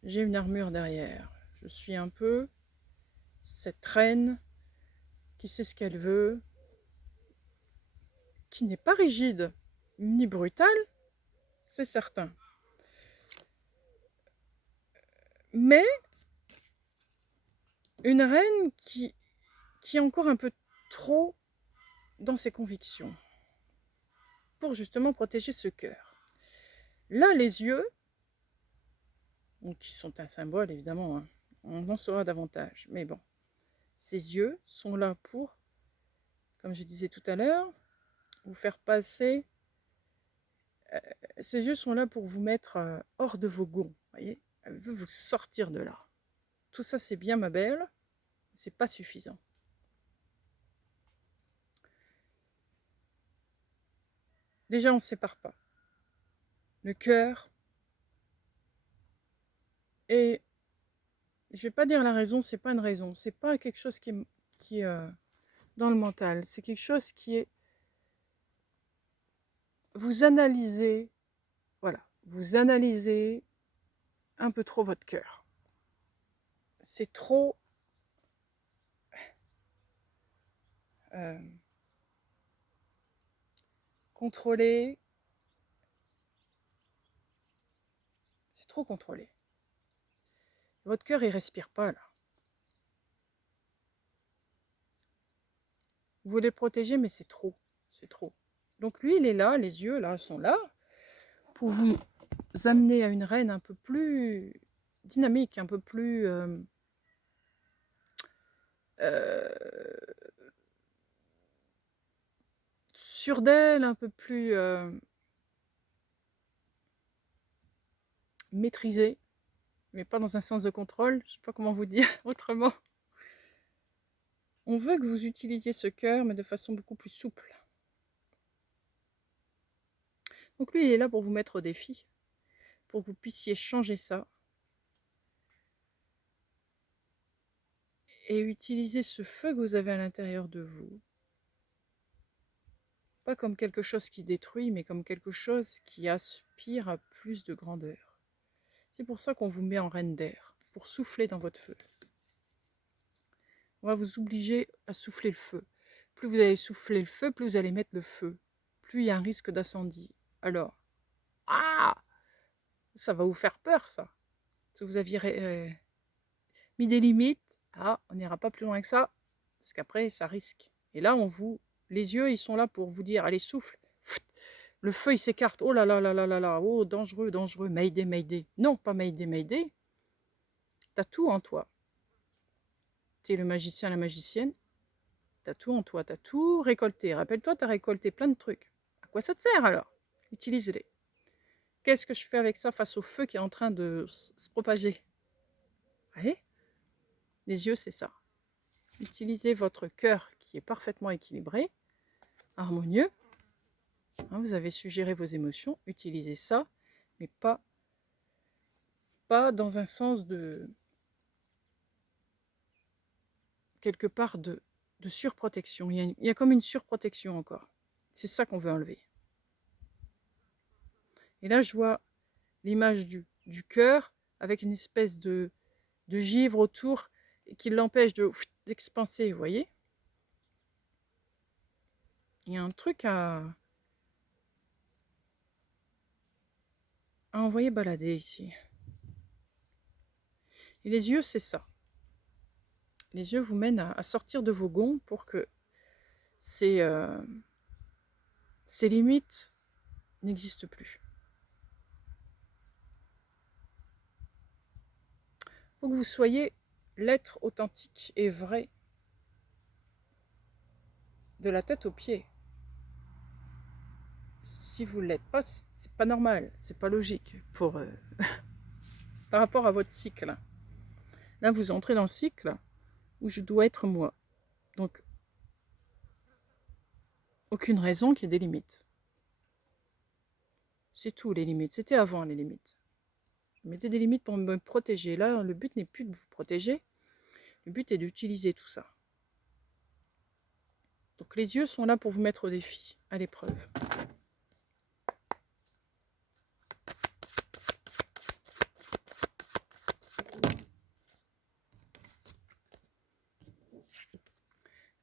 j'ai une armure derrière. Je suis un peu cette reine qui sait ce qu'elle veut, qui n'est pas rigide ni brutale, c'est certain. Mais une reine qui est encore un peu trop dans ses convictions pour justement protéger ce cœur. Là, les yeux, donc, qui sont un symbole évidemment, hein, on en saura davantage, mais bon, ces yeux sont là pour, comme je disais tout à l'heure, vous faire passer. Ces yeux sont là pour vous mettre hors de vos gonds, voyez. Elle veut vous sortir de là. Tout ça c'est bien ma belle, c'est pas suffisant. Déjà, on ne se sépare pas. Le cœur et je vais pas dire la raison, c'est pas une raison, c'est pas quelque chose qui est dans le mental, c'est quelque chose qui est vous analysez, voilà, vous analysez un peu trop votre cœur. C'est trop contrôlé, c'est trop contrôlé. Votre cœur, il respire pas là. Vous voulez le protéger, mais c'est trop, c'est trop. Donc lui, il est là, les yeux là sont là pour vous amener à une reine un peu plus dynamique, un peu plus sûre d'elle, un peu plus maîtrisée, mais pas dans un sens de contrôle, je sais pas comment vous dire autrement. On veut que vous utilisiez ce cœur, mais de façon beaucoup plus souple. Donc lui, il est là pour vous mettre au défi, pour que vous puissiez changer ça et utiliser ce feu que vous avez à l'intérieur de vous, pas comme quelque chose qui détruit, mais comme quelque chose qui aspire à plus de grandeur. C'est pour ça qu'on vous met en reine d'air, pour souffler dans votre feu. On va vous obliger à souffler le feu. Plus vous allez souffler le feu, plus vous allez mettre le feu. Plus il y a un risque d'incendie. Alors, ça va vous faire peur, ça. Si vous aviez mis des limites, on n'ira pas plus loin que ça, parce qu'après, ça risque. Et là, les yeux, ils sont là pour vous dire, allez, souffle. Le feu, il s'écarte. Oh là là là là là là. Oh, dangereux, dangereux. Mayday, mayday. Non, pas mayday, mayday. T'as tout en toi. T'es le magicien, la magicienne. T'as tout en toi. T'as tout récolté. Rappelle-toi, t'as récolté plein de trucs. À quoi ça te sert alors? Utilise-les. Qu'est-ce que je fais avec ça face au feu qui est en train de se propager? Allez, les yeux, c'est ça. Utilisez votre cœur qui est parfaitement équilibré, harmonieux. Vous avez suggéré vos émotions. Utilisez ça, mais pas dans un sens de quelque part de surprotection. Il y a comme une surprotection encore. C'est ça qu'on veut enlever. Et là, je vois l'image du cœur avec une espèce de givre autour qui l'empêche d'expanser, vous voyez? Il y a un truc à envoyer balader ici. Et les yeux, c'est ça. Les yeux vous mènent à sortir de vos gonds pour que ces limites n'existent plus. Pour que vous soyez l'être authentique et vrai de la tête aux pieds. Si vous ne l'êtes pas, c'est pas normal, c'est pas logique pour par rapport à votre cycle. Là, vous entrez dans le cycle où je dois être moi. Donc, aucune raison qu'il y ait des limites. C'est tout, les limites. C'était avant, les limites. Je mettais des limites pour me protéger. Là, le but n'est plus de vous protéger. Le but est d'utiliser tout ça. Donc, les yeux sont là pour vous mettre au défi, à l'épreuve.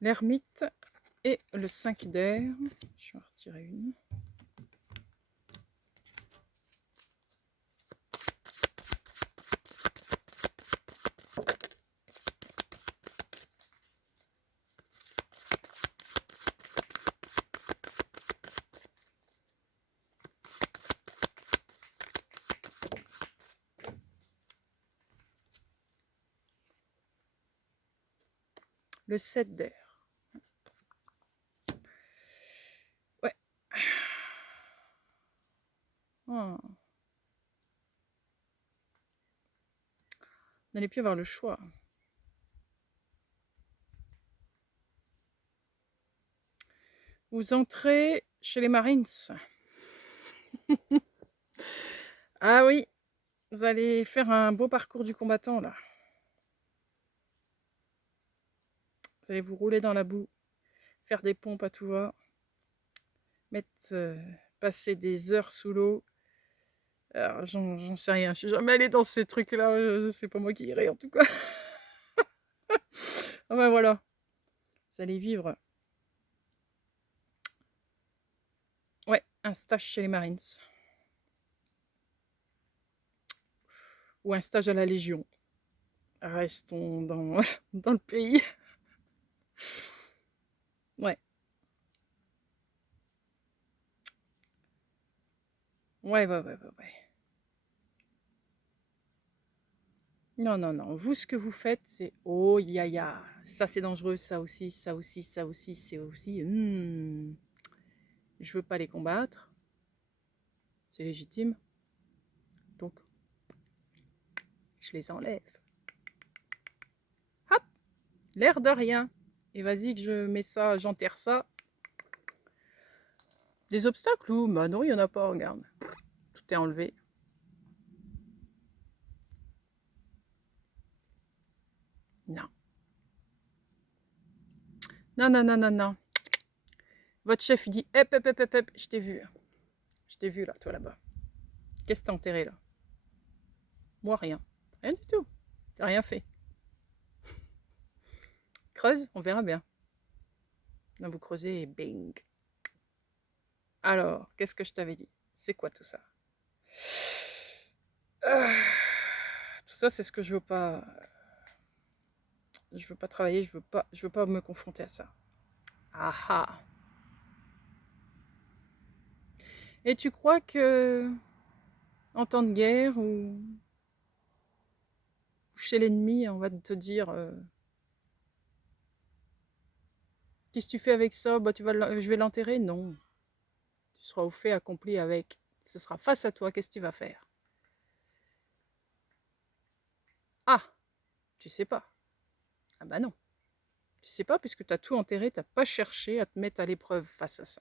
L'ermite et le 5 d'air. Je vais en retirer une. Le 7 d'air. Ouais. Oh. Vous n'allez plus avoir le choix. Vous entrez chez les Marines. Ah oui, vous allez faire un beau parcours du combattant, là. Vous allez vous rouler dans la boue, faire des pompes à tout va, passer des heures sous l'eau. Alors, j'en sais rien, je suis jamais allée dans ces trucs-là, c'est pas moi qui irai en tout cas. Ah ben voilà, vous allez vivre, ouais, un stage chez les Marines. Ou un stage à la Légion. Restons dans, dans le pays. Ouais. Ouais, ouais, ouais, ouais, ouais. Non, non, non. Vous, ce que vous faites, c'est oh, ya, ya. Ça, c'est dangereux. Ça aussi, ça aussi, ça aussi, c'est aussi. Je veux pas les combattre. C'est légitime. Donc, je les enlève. Hop, l'air de rien. Et vas-y que je mets ça, j'enterre ça. Des obstacles ou bah non, il y en a pas, regarde. Tout est enlevé. Non. Non, non, non, non, non. Votre chef, il dit, hep, hep, hep, hep, hep, je t'ai vu. Je t'ai vu là, toi là-bas. Qu'est-ce que t'as enterré là? Moi, rien. Rien du tout. J'ai rien fait. Creuse, on verra bien. Là, vous creusez et bing. Alors, qu'est-ce que je t'avais dit? C'est quoi tout ça? Ah, tout ça, c'est ce que je veux pas. Je veux pas travailler, je veux pas me confronter à ça. Ah ah. Et tu crois que en temps de guerre ou chez l'ennemi, on va te dire qu'est-ce que tu fais avec ça? Bah, je vais l'enterrer? Non. Tu seras au fait accompli avec. Ce sera face à toi. Qu'est-ce que tu vas faire? Ah, tu sais pas. Ah bah non. Tu sais pas puisque tu as tout enterré, tu n'as pas cherché à te mettre à l'épreuve face à ça.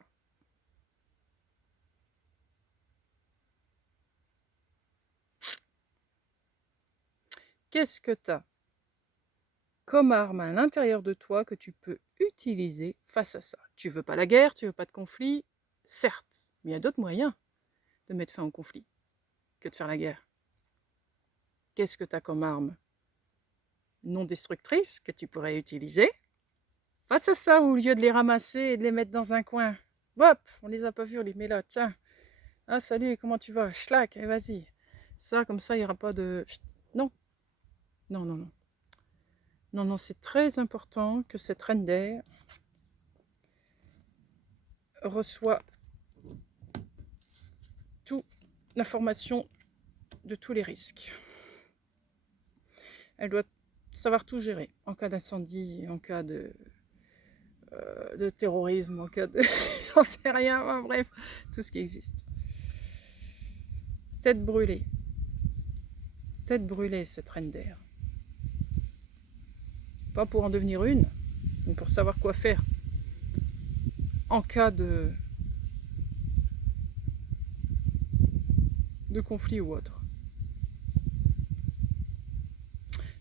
Qu'est-ce que tu as comme arme à l'intérieur de toi que tu peux utiliser face à ça? Tu veux pas la guerre, tu veux pas de conflit, certes, mais il y a d'autres moyens de mettre fin au conflit que de faire la guerre. Qu'est-ce que tu as comme arme non destructrice que tu pourrais utiliser face à ça, au lieu de les ramasser et de les mettre dans un coin? Hop, on les a pas vus, on les met là, tiens. Ah salut, comment tu vas? Schlack, et vas-y. Ça, comme ça, il n'y aura pas de... Non, non, non, non. Non, non, c'est très important que cette reine d'air reçoit toute l'information de tous les risques. Elle doit savoir tout gérer en cas d'incendie, en cas de terrorisme, en cas de... j'en sais rien, enfin, bref, tout ce qui existe. Tête brûlée. Tête brûlée, cette reine d'air. Pas pour en devenir une, mais pour savoir quoi faire en cas de conflit ou autre.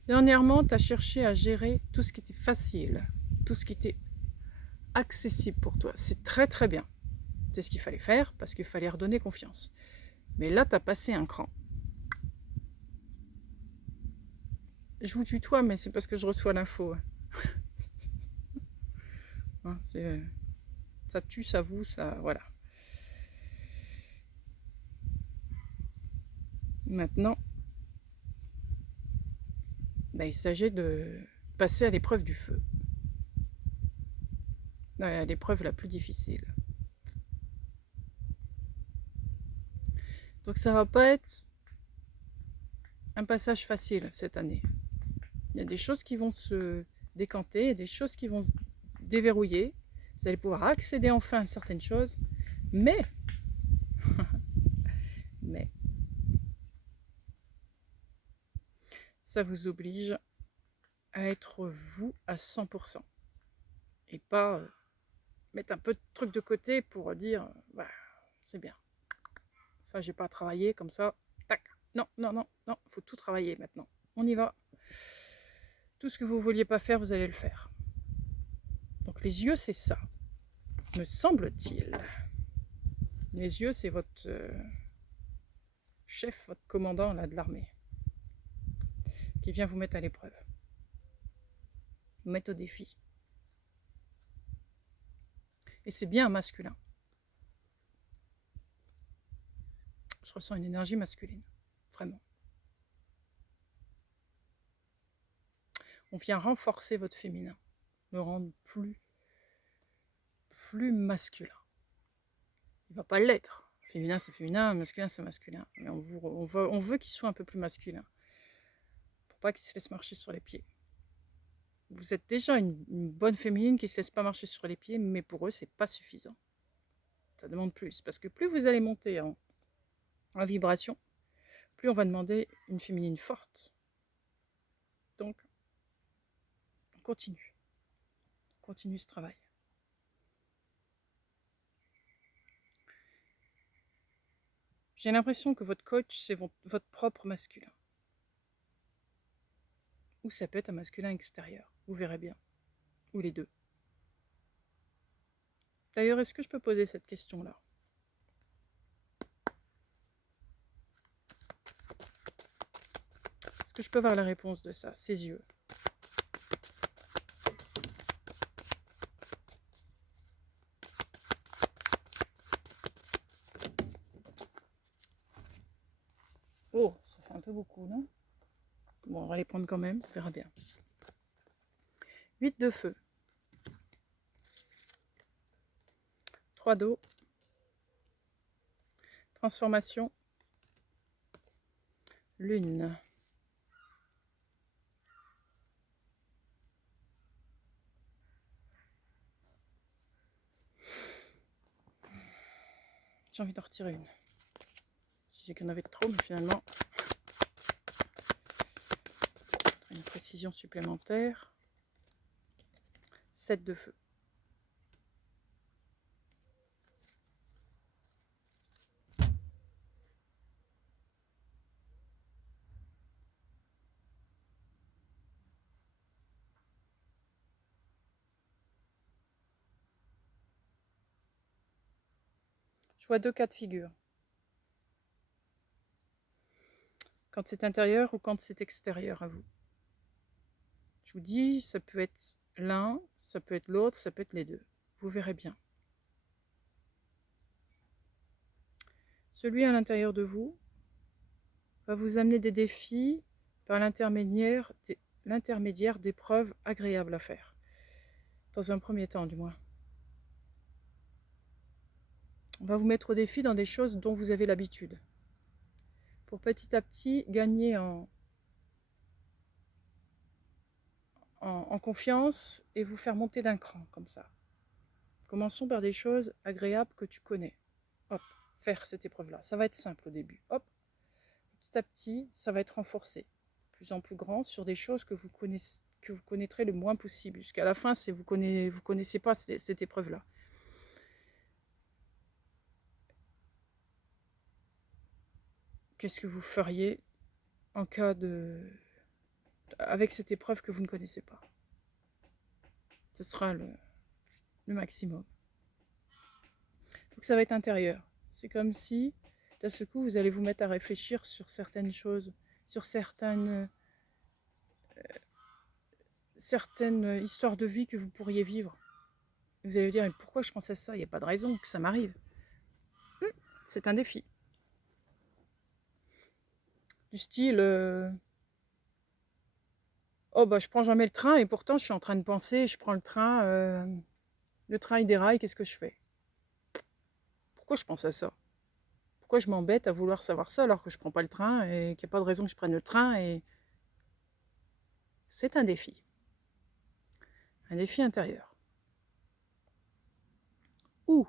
Dernièrement, tu as cherché à gérer tout ce qui était facile, tout ce qui était accessible pour toi. C'est très très bien. C'est ce qu'il fallait faire parce qu'il fallait redonner confiance. Mais là, tu as passé un cran. Je vous tutoie, mais c'est parce que je reçois l'info. Hein, ça tue, ça vous, ça... Voilà. Maintenant, il s'agit de passer à l'épreuve du feu. À l'épreuve la plus difficile. Donc ça va pas être un passage facile cette année. Il y a des choses qui vont se décanter, il y a des choses qui vont se déverrouiller. Vous allez pouvoir accéder enfin à certaines choses, mais ça vous oblige à être vous à 100% et pas mettre un peu de truc de côté pour dire bah, c'est bien. Ça, j'ai pas à travailler comme ça. Tac. Non, non, non, non. Il faut tout travailler maintenant. On y va. Tout ce que vous ne vouliez pas faire, vous allez le faire. Donc les yeux, c'est ça, me semble-t-il. Les yeux, c'est votre chef, votre commandant là, de l'armée, qui vient vous mettre à l'épreuve, vous mettre au défi. Et c'est bien un masculin. Je ressens une énergie masculine, vraiment. On vient renforcer votre féminin, le rendre plus masculin. Il ne va pas l'être. Féminin, c'est féminin, masculin, c'est masculin. Mais on veut qu'il soit un peu plus masculin, pour pas qu'il se laisse marcher sur les pieds. Vous êtes déjà une bonne féminine qui ne se laisse pas marcher sur les pieds, mais pour eux, c'est pas suffisant. Ça demande plus, parce que plus vous allez monter en vibration, plus on va demander une féminine forte. Donc, on continue. On continue ce travail. J'ai l'impression que votre coach, c'est votre propre masculin. Ou ça peut être un masculin extérieur. Vous verrez bien. Ou les deux. D'ailleurs, est-ce que je peux poser cette question-là? Est-ce que je peux avoir la réponse de ça? Ses yeux. Oh, ça fait un peu beaucoup, non? Bon, on va les prendre quand même, on verra bien. 8 de feu. 3 d'eau. Transformation. Lune. J'ai envie d'en retirer une. J'ai qu'il y en avait trop, mais finalement, une précision supplémentaire. 7 de feu. Je vois 2 cas de figure. Quand c'est intérieur ou quand c'est extérieur à vous. Je vous dis, ça peut être l'un, ça peut être l'autre, ça peut être les deux. Vous verrez bien. Celui à l'intérieur de vous va vous amener des défis par l'intermédiaire d'épreuves agréables à faire. Dans un premier temps, du moins. On va vous mettre au défi dans des choses dont vous avez l'habitude. Pour petit à petit gagner en confiance et vous faire monter d'un cran comme ça. Commençons par des choses agréables que tu connais. Hop, faire cette épreuve-là. Ça va être simple au début. Hop, petit à petit, ça va être renforcé. De plus en plus grand sur des choses que vous connaîtrez le moins possible. Jusqu'à la fin, vous connaissez pas cette épreuve-là. Qu'est-ce que vous feriez en cas avec cette épreuve que vous ne connaissez pas? Ce sera le maximum. Donc ça va être intérieur. C'est comme si, d'un seul coup, vous allez vous mettre à réfléchir sur certaines choses, sur certaines histoires de vie que vous pourriez vivre. Vous allez vous dire, mais pourquoi je pense à ça? Il n'y a pas de raison que ça m'arrive. C'est un défi. Du style, oh bah je prends jamais le train et pourtant je suis en train de penser, je prends le train il déraille, qu'est-ce que je fais? Pourquoi je pense à ça? Pourquoi je m'embête à vouloir savoir ça alors que je prends pas le train et qu'il n'y a pas de raison que je prenne le train et... C'est un défi. Un défi intérieur. Ou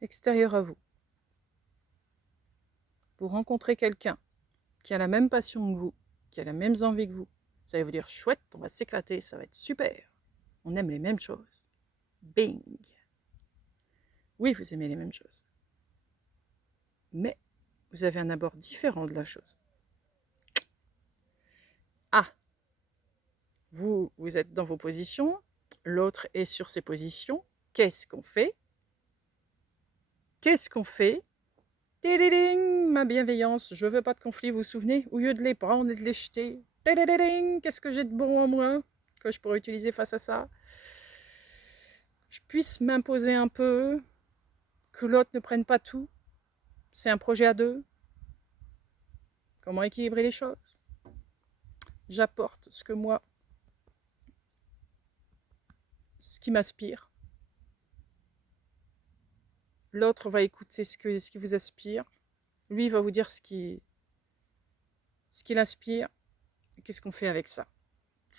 extérieur à vous. Vous rencontrez quelqu'un qui a la même passion que vous, qui a les mêmes envies que vous. Vous allez vous dire, chouette, on va s'éclater, ça va être super. On aime les mêmes choses. Bing! Oui, vous aimez les mêmes choses. Mais vous avez un abord différent de la chose. Ah, vous êtes dans vos positions, l'autre est sur ses positions. Qu'est-ce qu'on fait? Qu'est-ce qu'on fait? Téléling, ma bienveillance, je veux pas de conflit, vous vous souvenez? Au lieu de les prendre et de les jeter. Téléling, qu'est-ce que j'ai de bon en moi que je pourrais utiliser face à ça? Je puisse m'imposer un peu, que l'autre ne prenne pas tout. C'est un projet à deux. Comment équilibrer les choses? J'apporte ce que moi, ce qui m'aspire. L'autre va écouter ce qui vous aspire. Lui va vous dire ce qui l'inspire. Et qu'est-ce qu'on fait avec ça?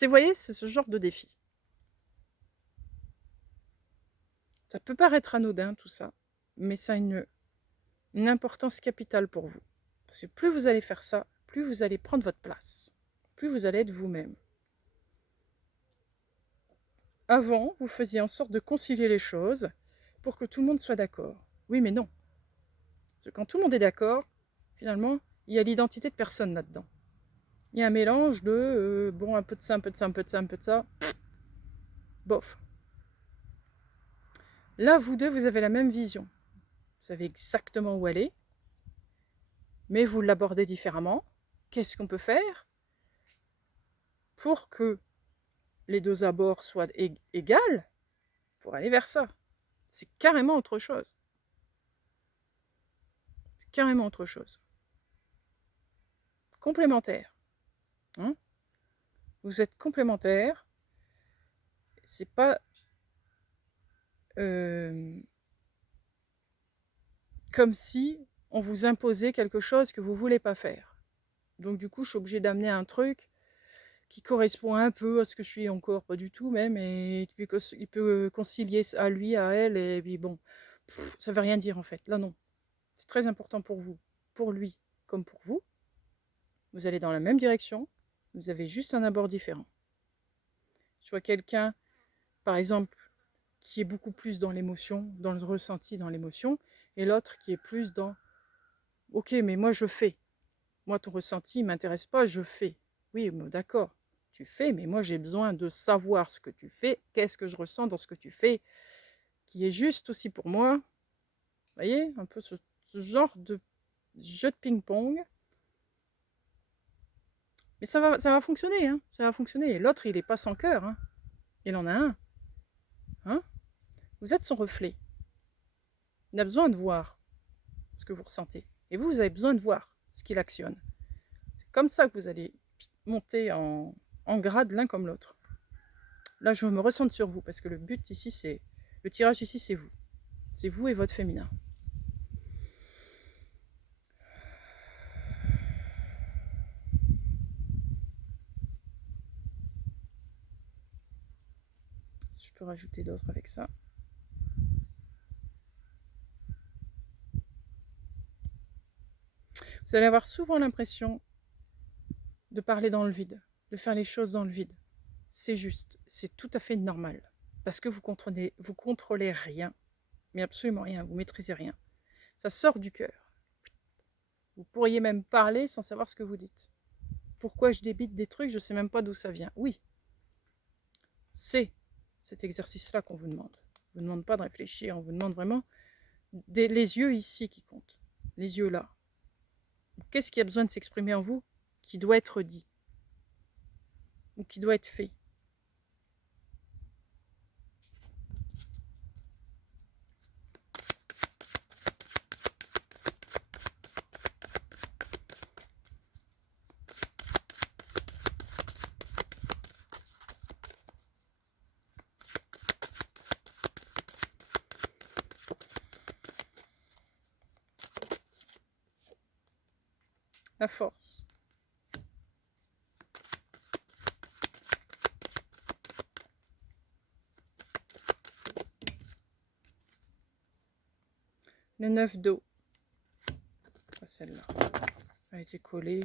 Vous voyez, c'est ce genre de défi. Ça peut paraître anodin tout ça, mais ça a une importance capitale pour vous. Parce que plus vous allez faire ça, plus vous allez prendre votre place. Plus vous allez être vous-même. Avant, vous faisiez en sorte de concilier les choses pour que tout le monde soit d'accord. Oui, mais non. Parce que quand tout le monde est d'accord, finalement, il y a l'identité de personne là-dedans. Il y a un mélange de, bon, un peu de ça, un peu de ça, un peu de ça, un peu de ça. Bof. Là, vous deux, vous avez la même vision. Vous savez exactement où aller, mais vous l'abordez différemment. Qu'est-ce qu'on peut faire pour que les deux abords soient égales pour aller vers ça? C'est carrément autre chose. Carrément autre chose. Complémentaire. Hein? Vous êtes complémentaires. C'est pas comme si on vous imposait quelque chose que vous ne voulez pas faire. Donc du coup, je suis obligée d'amener un truc qui correspond un peu à ce que je suis encore, pas du tout même, et puis il peut concilier à lui, à elle, et puis bon, ça veut rien dire en fait. Là non, c'est très important pour lui comme pour vous. Vous allez dans la même direction, vous avez juste un abord différent. Je vois quelqu'un, par exemple, qui est beaucoup plus dans l'émotion, dans le ressenti, dans l'émotion, et l'autre qui est plus dans « Ok, mais moi je fais. Moi ton ressenti ne m'intéresse pas, je fais. » Oui, d'accord, tu fais, mais moi j'ai besoin de savoir ce que tu fais, qu'est-ce que je ressens dans ce que tu fais, qui est juste aussi pour moi. Vous voyez, un peu ce genre de jeu de ping-pong. Mais ça va fonctionner, hein, ça va fonctionner. L'autre, il n'est pas sans cœur, hein. Il en a un. Hein? Vous êtes son reflet. Il a besoin de voir ce que vous ressentez. Et vous avez besoin de voir ce qu'il actionne. C'est comme ça que vous allez monter en grade l'un comme l'autre. Là, je me ressente sur vous parce que le but ici, c'est... Le tirage ici, c'est vous. C'est vous et votre féminin. Je peux rajouter d'autres avec ça. Vous allez avoir souvent l'impression de parler dans le vide, de faire les choses dans le vide. C'est juste, c'est tout à fait normal. Parce que vous contrôlez rien, mais absolument rien, vous maîtrisez rien. Ça sort du cœur. Vous pourriez même parler sans savoir ce que vous dites. Pourquoi je débite des trucs, je ne sais même pas d'où ça vient. Oui, c'est cet exercice-là qu'on vous demande. On ne vous demande pas de réfléchir, on vous demande vraiment les yeux ici qui comptent. Les yeux là. Qu'est-ce qui a besoin de s'exprimer en vous qui doit être dit ou qui doit être fait? La force. Le 9 d'eau. Celle-là. Elle a été collée.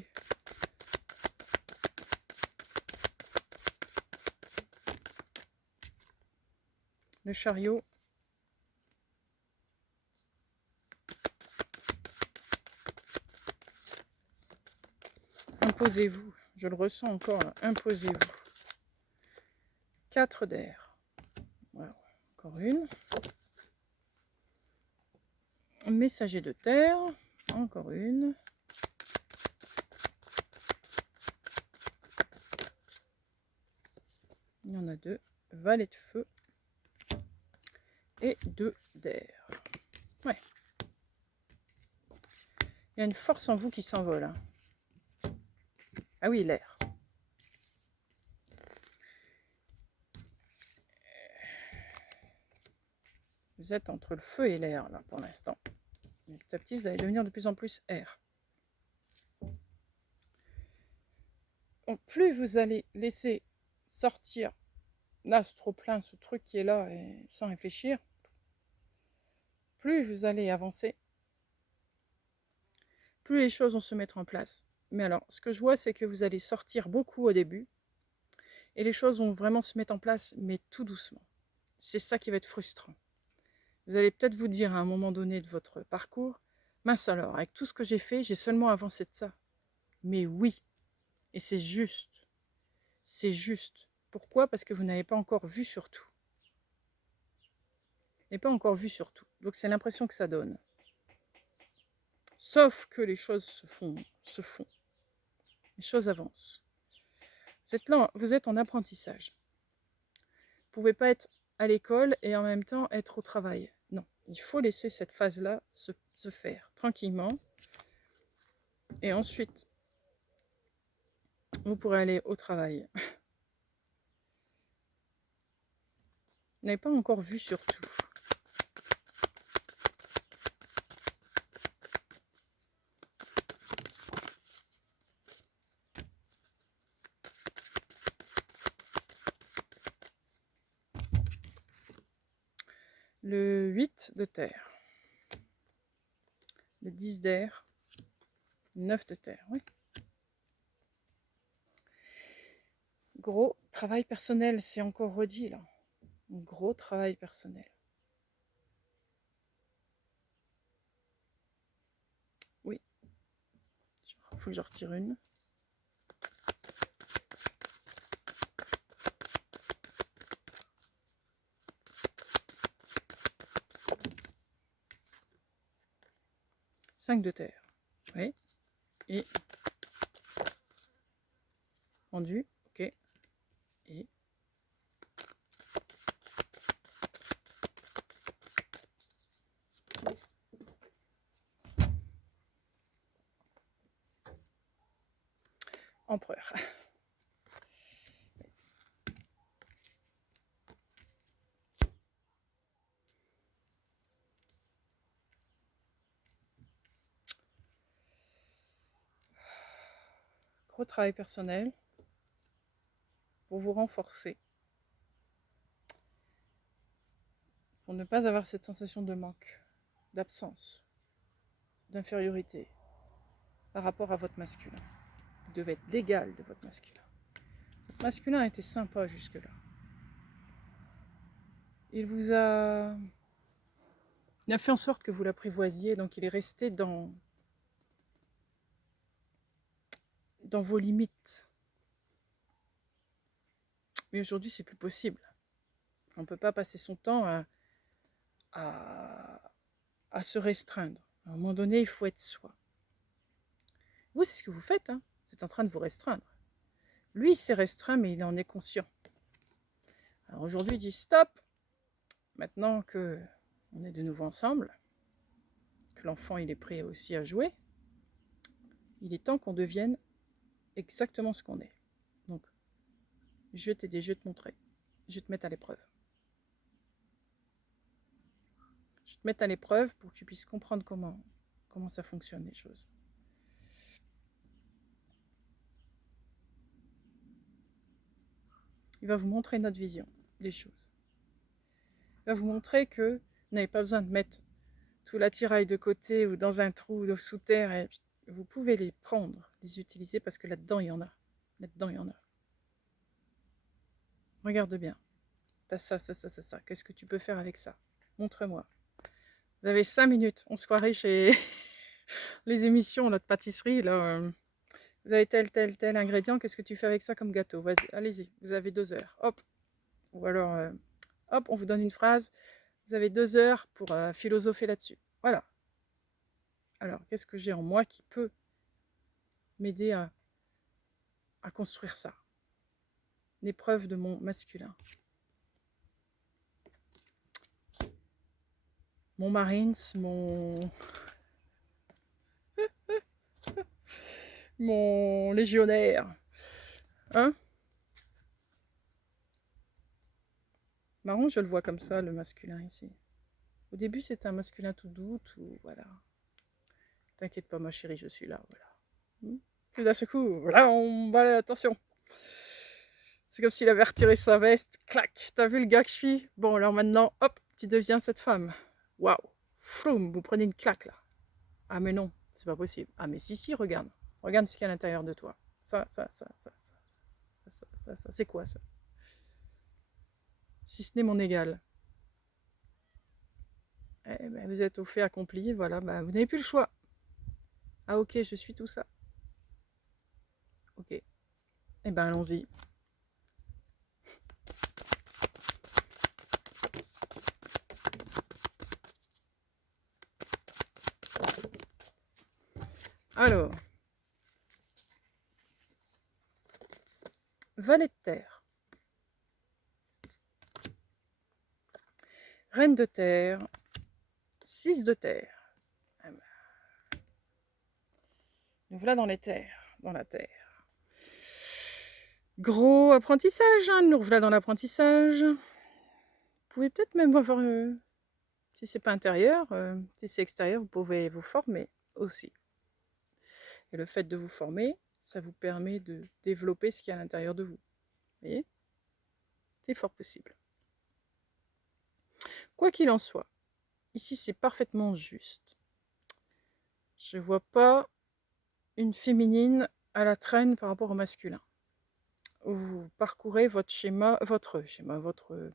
Le chariot. Imposez-vous. Je le ressens encore là. Imposez-vous. 4 d'air. Voilà. Encore une. Messager de terre. Encore une. Il y en a 2. Valet de feu. Et 2 d'air. Ouais. Il y a une force en vous qui s'envole. Hein. Ah oui, l'air. Vous êtes entre le feu et l'air, là, pour l'instant. Petit à petit, vous allez devenir de plus en plus air. Donc, plus vous allez laisser sortir l'astre plein, ce truc qui est là, et sans réfléchir, plus vous allez avancer, plus les choses vont se mettre en place. Mais alors, ce que je vois, c'est que vous allez sortir beaucoup au début, et les choses vont vraiment se mettre en place, mais tout doucement. C'est ça qui va être frustrant. Vous allez peut-être vous dire à un moment donné de votre parcours, mince alors, avec tout ce que j'ai fait, j'ai seulement avancé de ça. Mais oui, et c'est juste. C'est juste. Pourquoi? Parce que vous n'avez pas encore vu sur tout. Vous n'avez pas encore vu sur tout. Donc c'est l'impression que ça donne. Sauf que les choses se font. Les choses avancent. Vous êtes là, vous êtes en apprentissage. Vous ne pouvez pas être à l'école et en même temps être au travail. Non, il faut laisser cette phase-là se faire tranquillement. Et ensuite, vous pourrez aller au travail. Vous n'avez pas encore vu sur tout. Le 8 de terre. Le 10 d'air. 9 de terre, oui. Gros travail personnel, c'est encore redit là. Gros travail personnel. Oui. Il faut que je retire une. Cinq de terre. Oui. Et rendu. Ok. Et empereur. Gros travail personnel pour vous renforcer, pour ne pas avoir cette sensation de manque, d'absence, d'infériorité par rapport à votre masculin. Vous devez être l'égal de votre masculin. Votre masculin a été sympa jusque-là. Il a fait en sorte que vous l'apprivoisiez, donc il est resté dans vos limites. Mais aujourd'hui, c'est plus possible. On ne peut pas passer son temps à se restreindre. À un moment donné, il faut être soi. Vous, c'est ce que vous faites. Hein. Vous êtes en train de vous restreindre. Lui, il s'est restreint, mais il en est conscient. Alors aujourd'hui, il dit stop. Maintenant que on est de nouveau ensemble, que l'enfant il est prêt aussi à jouer, il est temps qu'on devienne exactement ce qu'on est. Donc, je vais t'aider, je vais te montrer. Je vais te mettre à l'épreuve. Je vais te mettre à l'épreuve pour que tu puisses comprendre comment ça fonctionne les choses. Il va vous montrer notre vision des choses. Il va vous montrer que vous n'avez pas besoin de mettre tout l'attirail de côté ou dans un trou sous terre. Et vous pouvez les prendre, les utiliser parce que là-dedans, il y en a. Là-dedans, il y en a. Regarde bien. T'as ça, ça, ça, ça, ça. Qu'est-ce que tu peux faire avec ça? Montre-moi. Vous avez 5 minutes. On se croirait chez les émissions là, de pâtisserie. Là, Vous avez tel ingrédient, qu'est-ce que tu fais avec ça comme gâteau? Vas-y, allez-y, vous avez 2 heures. Hop. Ou alors, hop, on vous donne une phrase. Vous avez 2 heures pour philosopher là-dessus. Voilà. Alors, qu'est-ce que j'ai en moi qui peut m'aider à construire ça? Une épreuve de mon masculin. Mon Marines, mon légionnaire. Hein? Marron, je le vois comme ça, le masculin ici. Au début, c'était un masculin tout doux, tout... Voilà. T'inquiète pas, ma chérie, je suis là, voilà. Puis d'un seul coup, voilà, attention. C'est comme s'il avait retiré sa veste, clac. T'as vu le gars que je suis? Bon, alors maintenant, hop, tu deviens cette femme. Waouh. Froum, vous prenez une claque, là. Ah, mais non, c'est pas possible. Ah, mais si, regarde. Regarde ce qu'il y a à l'intérieur de toi. Ça, c'est quoi, ça? Si ce n'est mon égal. Eh ben, vous êtes au fait accompli, voilà, ben, vous n'avez plus le choix. Ah ok, je suis tout ça. Ok. Eh ben allons-y. Alors. Valet de terre. Reine de terre. 6 de terre. Ah ben. Nous voilà dans les terres, dans la terre. Gros apprentissage, hein, nous voilà dans l'apprentissage. Vous pouvez peut-être même voir, si c'est pas intérieur, si c'est extérieur, vous pouvez vous former aussi. Et le fait de vous former, ça vous permet de développer ce qu'il y a à l'intérieur de vous. Vous voyez? C'est fort possible. Quoi qu'il en soit, ici c'est parfaitement juste. Je vois pas une féminine à la traîne par rapport au masculin. Vous parcourez votre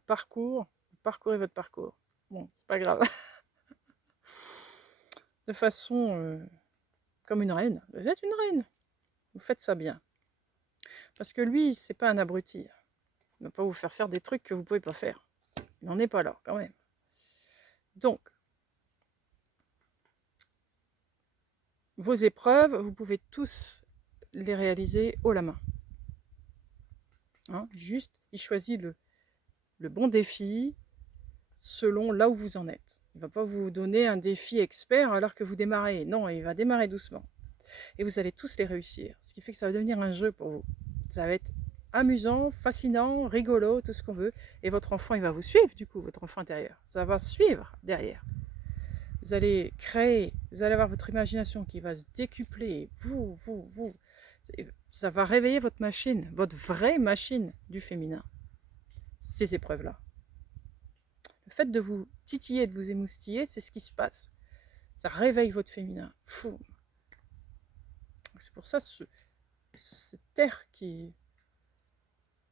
parcours, vous parcourez votre parcours. Bon, c'est pas grave. De façon comme une reine. Vous êtes une reine. Vous faites ça bien. Parce que lui, c'est pas un abruti. Il ne va pas vous faire des trucs que vous pouvez pas faire. Il n'en est pas là, quand même. Donc, vos épreuves, vous pouvez tous les réaliser haut la main. Hein, juste, il choisit le bon défi selon là où vous en êtes. Il ne va pas vous donner un défi expert alors que vous démarrez. Non, il va démarrer doucement. Et vous allez tous les réussir. Ce qui fait que ça va devenir un jeu pour vous. Ça va être amusant, fascinant, rigolo, tout ce qu'on veut. Et votre enfant, il va vous suivre, du coup, votre enfant intérieur. Ça va suivre derrière. Vous allez créer, vous allez avoir votre imagination qui va se décupler. Vous. Ça va réveiller votre machine, votre vraie machine du féminin. Ces épreuves-là. Le fait de vous titiller, de vous émoustiller, c'est ce qui se passe. Ça réveille votre féminin. Fou. C'est pour ça, cette terre qui...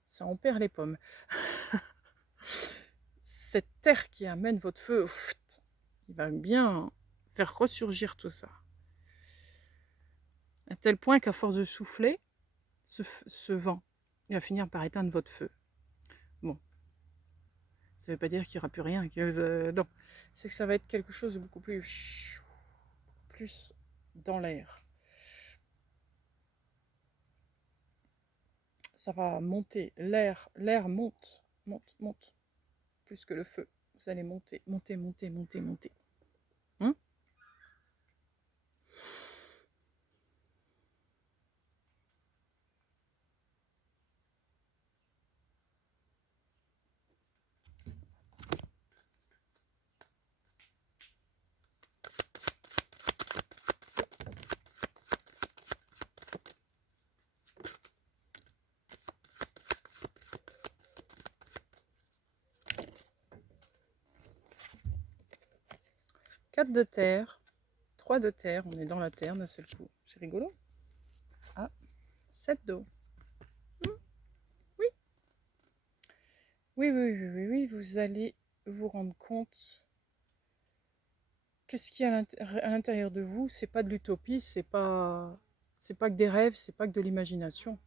Ça en perd les pommes. Cette terre qui amène votre feu, il va bien faire ressurgir tout ça. À tel point qu'à force de souffler, ce vent, il va finir par éteindre votre feu. Bon. Ça ne veut pas dire qu'il n'y aura plus rien. Non. C'est que ça va être quelque chose de beaucoup plus dans l'air. Ça va monter. L'air monte. Plus que le feu. Vous allez monter. Hein? 4 de terre. 3 de terre. On est dans la terre d'un seul coup. C'est rigolo. Ah, 7 d'eau. Oui. Oui. Vous allez vous rendre compte que ce qu'il y a à l'intérieur de vous, c'est pas de l'utopie, c'est pas c'est pas que des rêves, c'est pas que de l'imagination.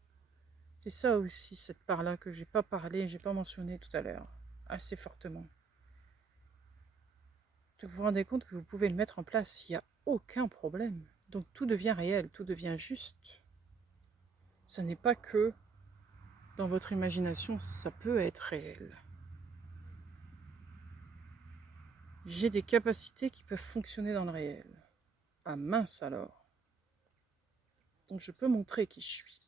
C'est ça aussi, cette part-là que j'ai pas parlé, j'ai pas mentionné tout à l'heure, assez fortement. Donc vous vous rendez compte que vous pouvez le mettre en place, il n'y a aucun problème. Donc tout devient réel, tout devient juste. Ça n'est pas que dans votre imagination, ça peut être réel. J'ai des capacités qui peuvent fonctionner dans le réel. Ah mince alors. Donc je peux montrer qui je suis.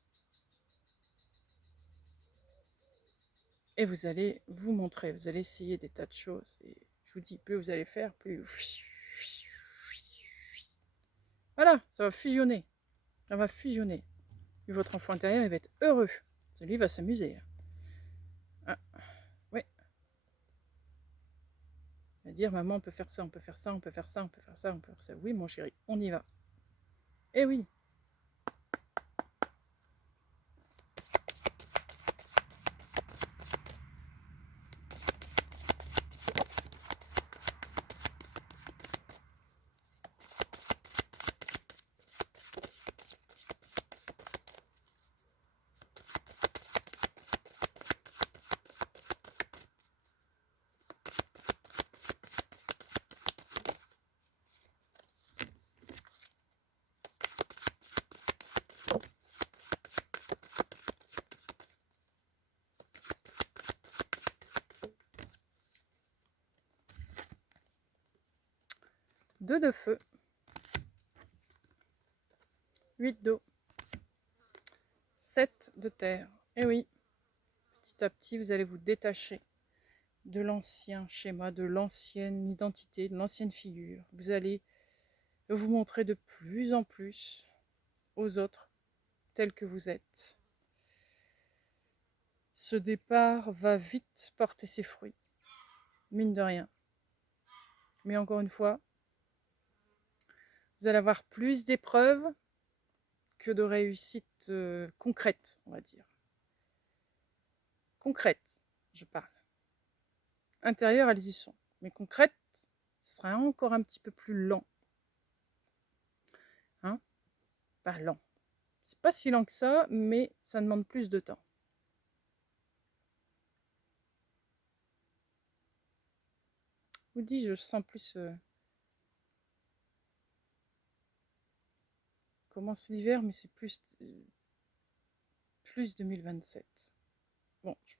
Et vous allez vous montrer, vous allez essayer des tas de choses. Et je vous dis, plus vous allez faire, plus... Voilà, ça va fusionner. Ça va fusionner. Et votre enfant intérieur, il va être heureux. Lui, il va s'amuser. Ah, oui. Il va dire, maman, on peut faire ça, on peut faire ça, on peut faire ça, on peut faire ça, on peut faire ça. Oui, mon chéri, on y va. Eh oui. Deux de feu, 8 d'eau, 7 de terre. Et oui, petit à petit, vous allez vous détacher de l'ancien schéma, de l'ancienne identité, de l'ancienne figure. Vous allez vous montrer de plus en plus aux autres tels que vous êtes. Ce départ va vite porter ses fruits, mine de rien. Mais encore une fois, vous allez avoir plus d'épreuves que de réussites concrètes, on va dire. Concrètes, je parle. Intérieures, elles y sont. Mais concrètes, ce sera encore un petit peu plus lent. Hein? Pas lent. C'est pas si lent que ça, mais ça demande plus de temps. Je vous dis, je sens plus... commence l'hiver, mais c'est plus 2027. Bon, je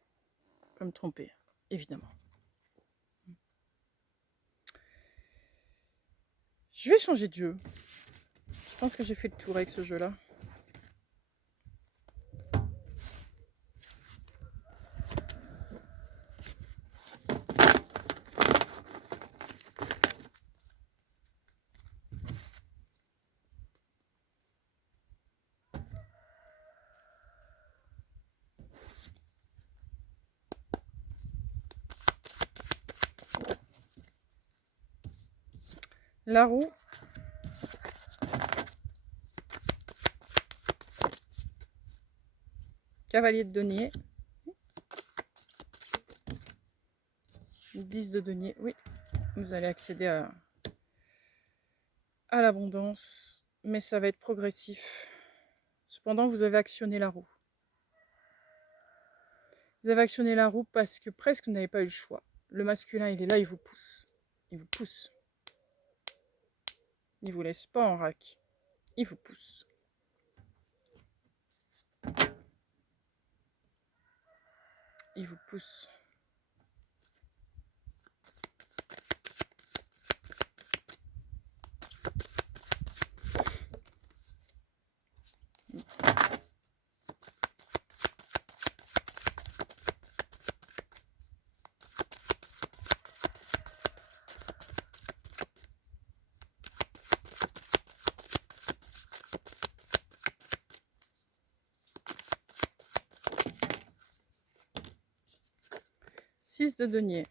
peux me tromper, évidemment. Je vais changer de jeu. Je pense que j'ai fait le tour avec ce jeu-là. La roue. Cavalier de denier. 10 de denier. Oui, vous allez accéder à l'abondance, mais ça va être progressif. Cependant, vous avez actionné la roue. Vous avez actionné la roue parce que presque vous n'avez pas eu le choix. Le masculin, il est là, il vous pousse. Il vous pousse. Il vous laisse pas en vrac. Il vous pousse. Il vous pousse. Six de denier.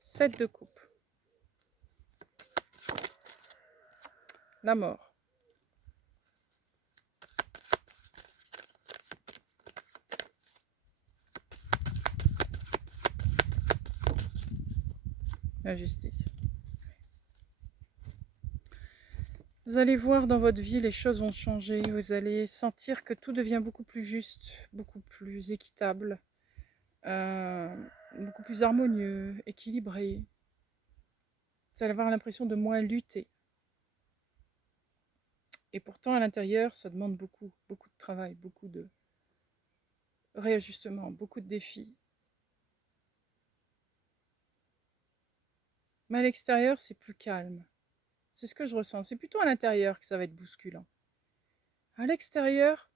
7 de coupe. La mort. La justice. Vous allez voir dans votre vie, les choses vont changer. Vous allez sentir que tout devient beaucoup plus juste, beaucoup plus équitable, beaucoup plus harmonieux, équilibré. Vous allez avoir l'impression de moins lutter. Et pourtant, à l'intérieur, ça demande beaucoup, beaucoup de travail, beaucoup de réajustement, beaucoup de défis. Mais à l'extérieur, c'est plus calme. C'est ce que je ressens. C'est plutôt à l'intérieur que ça va être bousculant. À l'extérieur,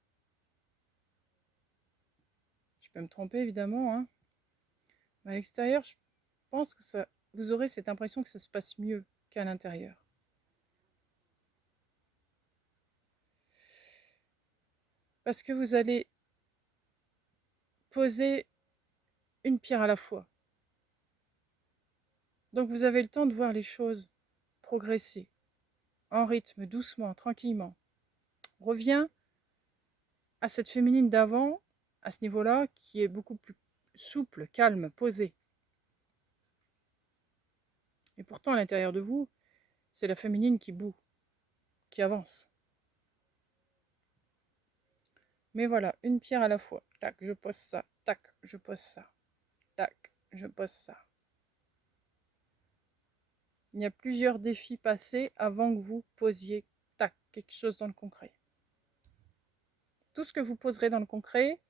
je peux me tromper évidemment, hein, mais à l'extérieur, je pense que ça, vous aurez cette impression que ça se passe mieux qu'à l'intérieur. Parce que vous allez poser une pierre à la fois. Donc vous avez le temps de voir les choses progresser, en rythme, doucement, tranquillement. On revient à cette féminine d'avant, à ce niveau-là, qui est beaucoup plus souple, calme, posée. Et pourtant, à l'intérieur de vous, c'est la féminine qui bout, qui avance. Mais voilà, une pierre à la fois. Tac, je pose ça. Tac, je pose ça. Tac, je pose ça. Il y a plusieurs défis passés avant que vous posiez, tac, quelque chose dans le concret. Tout ce que vous poserez dans le concret,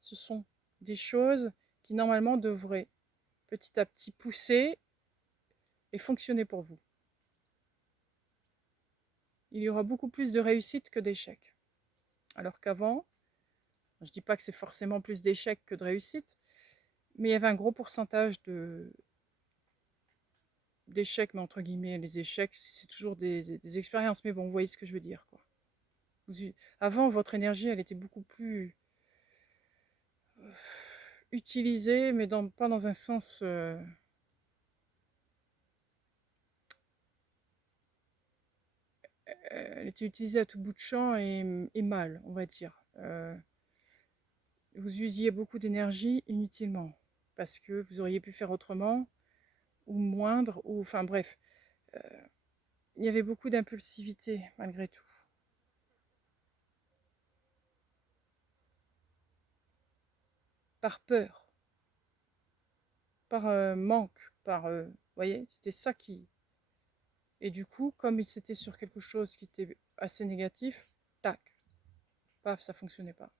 ce sont des choses qui normalement devraient petit à petit pousser et fonctionner pour vous. Il y aura beaucoup plus de réussite que d'échecs. Alors qu'avant, je ne dis pas que c'est forcément plus d'échecs que de réussite, mais il y avait un gros pourcentage d'échecs, mais entre guillemets, les échecs, c'est toujours des expériences, mais bon, vous voyez ce que je veux dire, quoi. Avant, votre énergie, elle était beaucoup plus utilisée, mais pas dans un sens... elle était utilisée à tout bout de champ et mal, on va dire. Vous usiez beaucoup d'énergie inutilement, parce que vous auriez pu faire autrement, ou moindre, ou enfin bref. Il y avait beaucoup d'impulsivité, malgré tout. Par peur, par manque, vous voyez, c'était ça qui... Et du coup, comme c'était sur quelque chose qui était assez négatif, tac, paf, ça fonctionnait pas.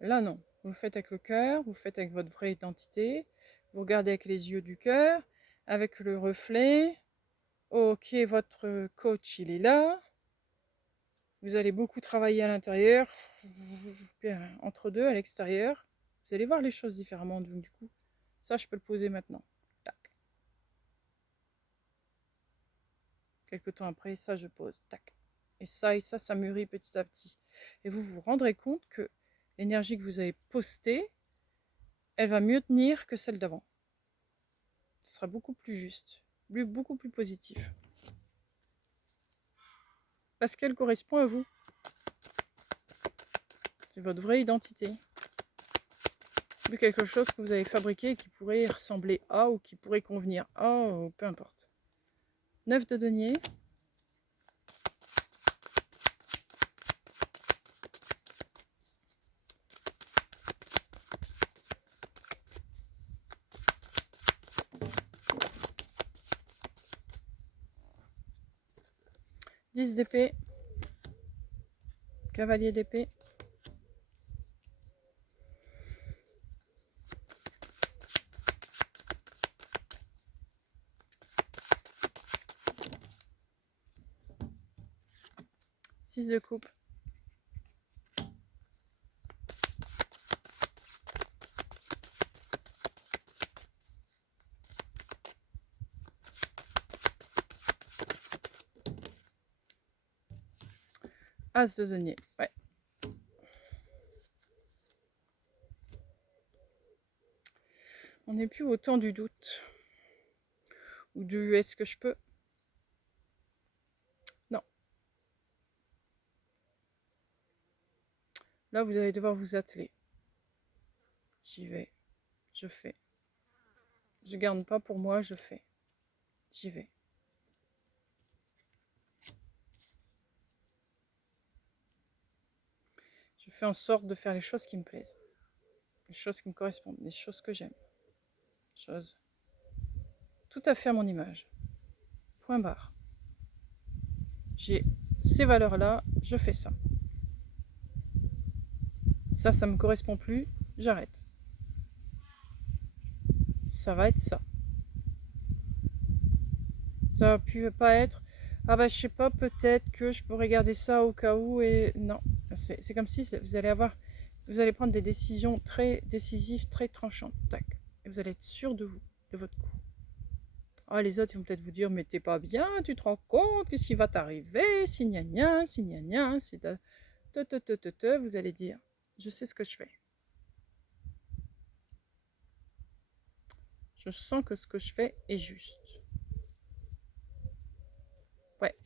Là, non. Vous le faites avec le cœur, vous le faites avec votre vraie identité, vous regardez avec les yeux du cœur, avec le reflet. Ok, votre coach, il est là. Vous allez beaucoup travailler à l'intérieur, entre deux, à l'extérieur. Vous allez voir les choses différemment. Donc, du coup, ça, je peux le poser maintenant. Tac. Quelque temps après, ça, je pose. Tac. Et ça mûrit petit à petit. Et vous vous rendrez compte que l'énergie que vous avez postée, elle va mieux tenir que celle d'avant. Ce sera beaucoup plus juste, beaucoup plus positif. Parce qu'elle correspond à vous. C'est votre vraie identité. Plus quelque chose que vous avez fabriqué et qui pourrait ressembler à ou qui pourrait convenir à, ou peu importe. 9 de denier. Dix d'épée. Cavalier d'épée. Six de coupe. As de denier. Ouais. On n'est plus au temps du doute. Ou du est-ce que je peux? Non. Là, vous allez devoir vous atteler. J'y vais. Je fais. Je garde pas pour moi, je fais. J'y vais. fais en sorte de faire les choses qui me plaisent, les choses qui me correspondent, les choses que j'aime, choses tout à fait à mon image. Point barre. J'ai ces valeurs-là, je fais ça. Ça me correspond plus, j'arrête. Ça va être ça. Ça va pas être, ah bah je sais pas, peut-être que je pourrais garder ça au cas où, et non. C'est comme si vous allez prendre des décisions très décisives, très tranchantes. Tac. Et vous allez être sûr de vous, de votre coup. Ah, les autres, ils vont peut-être vous dire, mais t'es pas bien, tu te rends compte, qu'est-ce qui va t'arriver, si gna gna, si gna gna, si vous allez dire, je sais ce que je fais. Je sens que ce que je fais est juste. Ouais.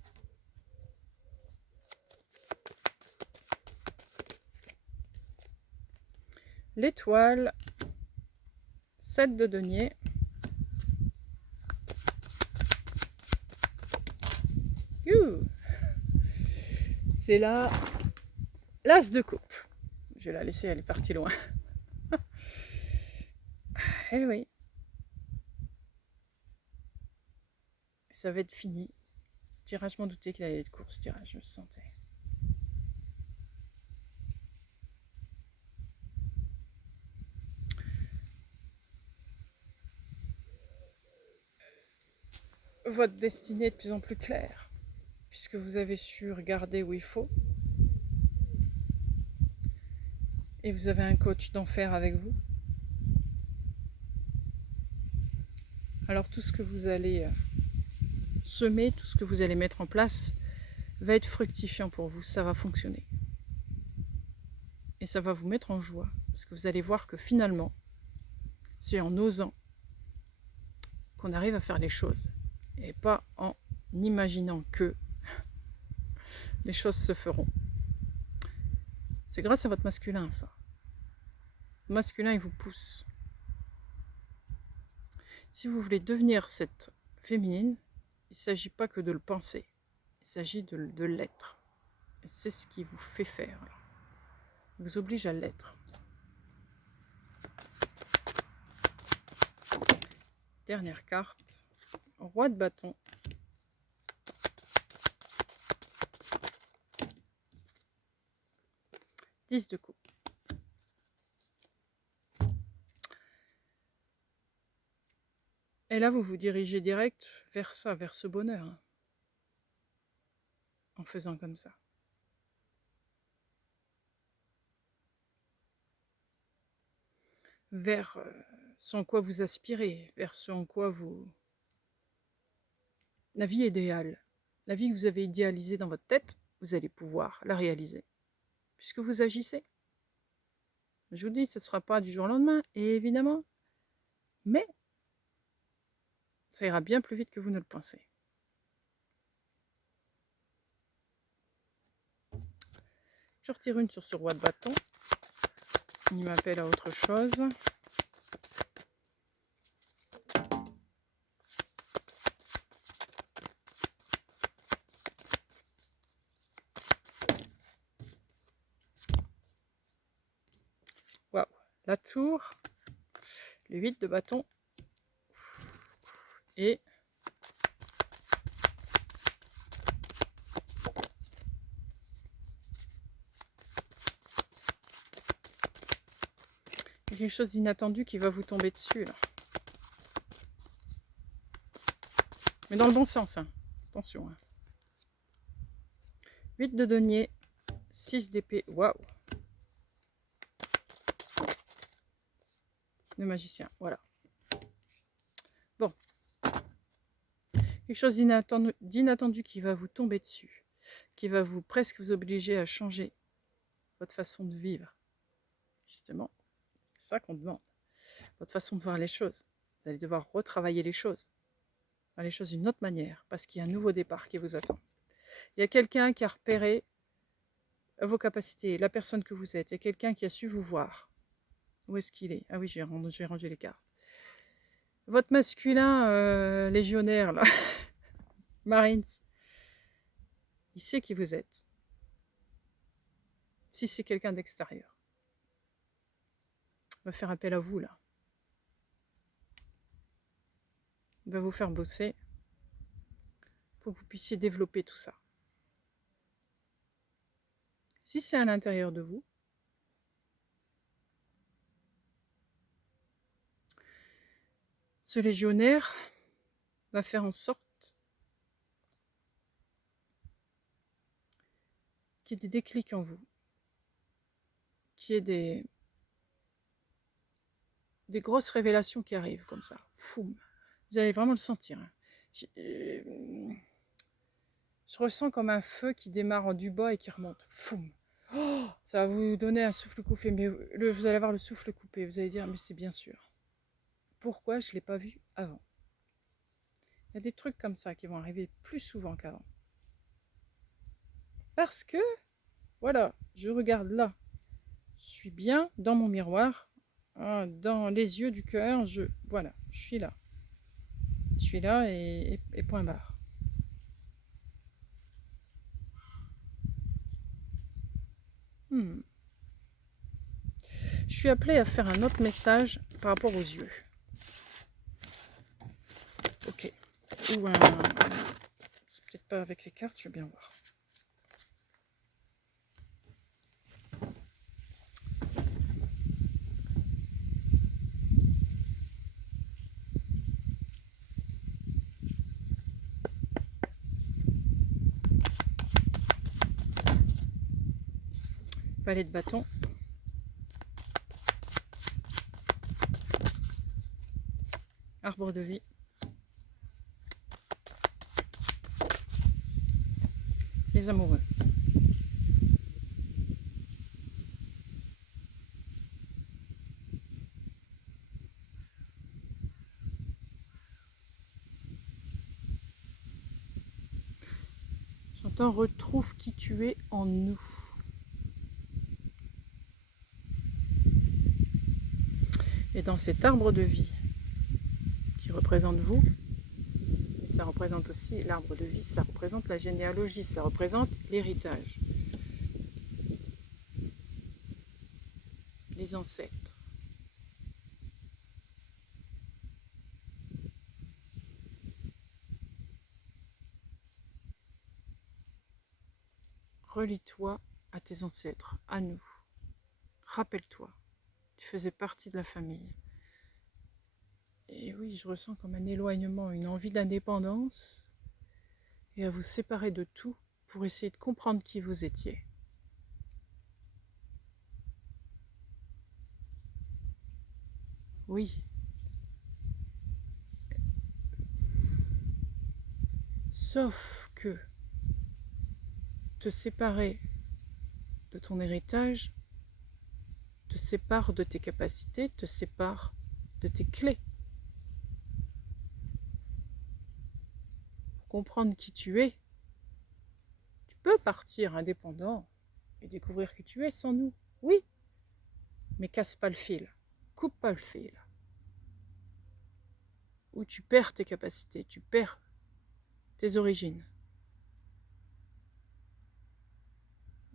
L'étoile, 7 de denier. C'est là l'as de coupe. Je vais la laisser, elle est partie loin. Eh oui. Ça va être fini. Tirage, je m'en doutais qu'il allait être court ce tirage, je le sentais. Votre destinée est de plus en plus claire, puisque vous avez su regarder où il faut. Et vous avez un coach d'enfer avec vous. Alors tout ce que vous allez semer, tout ce que vous allez mettre en place va être fructifiant pour vous, ça va fonctionner. Et ça va vous mettre en joie, parce que vous allez voir que finalement, c'est en osant qu'on arrive à faire les choses, et pas en imaginant que les choses se feront. C'est grâce à votre masculin, ça. Le masculin, il vous pousse. Si vous voulez devenir cette féminine, il ne s'agit pas que de le penser, il s'agit de l'être. Et c'est ce qui vous fait faire. Il vous oblige à l'être. Dernière carte, roi de bâton. Dix de coupe. Et là, vous vous dirigez direct vers ça, vers ce bonheur, hein, en faisant comme ça. Vers ce en quoi vous aspirez, vers ce en quoi vous... La vie idéale, la vie que vous avez idéalisée dans votre tête, vous allez pouvoir la réaliser, puisque vous agissez. Je vous dis, ce ne sera pas du jour au lendemain, évidemment, mais ça ira bien plus vite que vous ne le pensez. Je retire une sur ce roi de bâton. Il m'appelle à autre chose. Waouh, la tour, le 8 de bâton et quelque chose d'inattendu qui va vous tomber dessus là. Mais dans le bon sens, hein. Attention. Hein. 8 de denier, 6 d'épée, waouh. Le magicien, voilà. Bon. Quelque chose d'inattendu qui va vous tomber dessus, qui va vous presque vous obliger à changer votre façon de vivre. Justement, c'est ça qu'on demande. Votre façon de voir les choses. Vous allez devoir retravailler les choses. Faire les choses d'une autre manière, parce qu'il y a un nouveau départ qui vous attend. Il y a quelqu'un qui a repéré vos capacités, la personne que vous êtes. Il y a quelqu'un qui a su vous voir. Où est-ce qu'il est? Ah oui, j'ai rangé les cartes. Votre masculin légionnaire, là, Marines, il sait qui vous êtes. Si c'est quelqu'un d'extérieur. On va faire appel à vous, là. On va vous faire bosser pour que vous puissiez développer tout ça. Si c'est à l'intérieur de vous, ce légionnaire va faire en sorte qu'il y ait des déclics en vous, qu'il y ait des grosses révélations qui arrivent comme ça. Foum. Vous allez vraiment le sentir. Hein. Je ressens comme un feu qui démarre du bas et qui remonte. Foum. Oh, ça va vous donner un souffle coupé, mais vous allez avoir le souffle coupé. Vous allez dire, mais c'est bien sûr. Pourquoi je ne l'ai pas vu avant? Il y a des trucs comme ça qui vont arriver plus souvent qu'avant. Parce que, voilà, je regarde là. Je suis bien dans mon miroir, hein, dans les yeux du cœur. Voilà, je suis là. Je suis là et point barre. Je suis appelée à faire un autre message par rapport aux yeux. Ok. Ou un... C'est peut-être pas avec les cartes, je vais bien voir. Palais de bâton. Arbre de vie. Les amoureux. J'entends retrouve qui tu es en nous. Et dans cet arbre de vie qui représente vous, et ça représente aussi l'arbre de vie, ça représente la généalogie, ça représente l'héritage, les ancêtres. Relie-toi à tes ancêtres, à nous. Rappelle-toi, tu faisais partie de la famille. Et oui, je ressens comme un éloignement, une envie d'indépendance et à vous séparer de tout pour essayer de comprendre qui vous étiez. Oui. Sauf que te séparer de ton héritage te sépare de tes capacités, te sépare de tes clés. Pour comprendre qui tu es, tu peux partir indépendant et découvrir qui tu es sans nous. Oui, mais casse pas le fil, coupe pas le fil. Ou tu perds tes capacités, tu perds tes origines.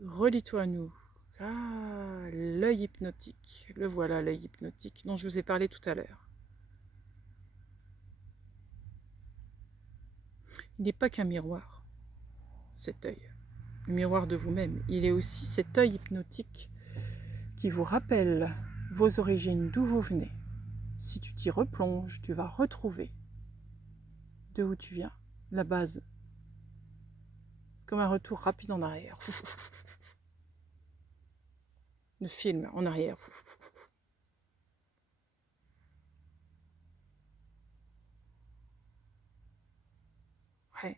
Relie-toi à nous. Ah, l'œil hypnotique. Le voilà, l'œil hypnotique dont je vous ai parlé tout à l'heure. Il n'est pas qu'un miroir, cet œil. Le miroir de vous-même. Il est aussi cet œil hypnotique qui vous rappelle vos origines, d'où vous venez. Si tu t'y replonges, tu vas retrouver de où tu viens, la base. C'est comme un retour rapide en arrière. Le film en arrière. Ouais.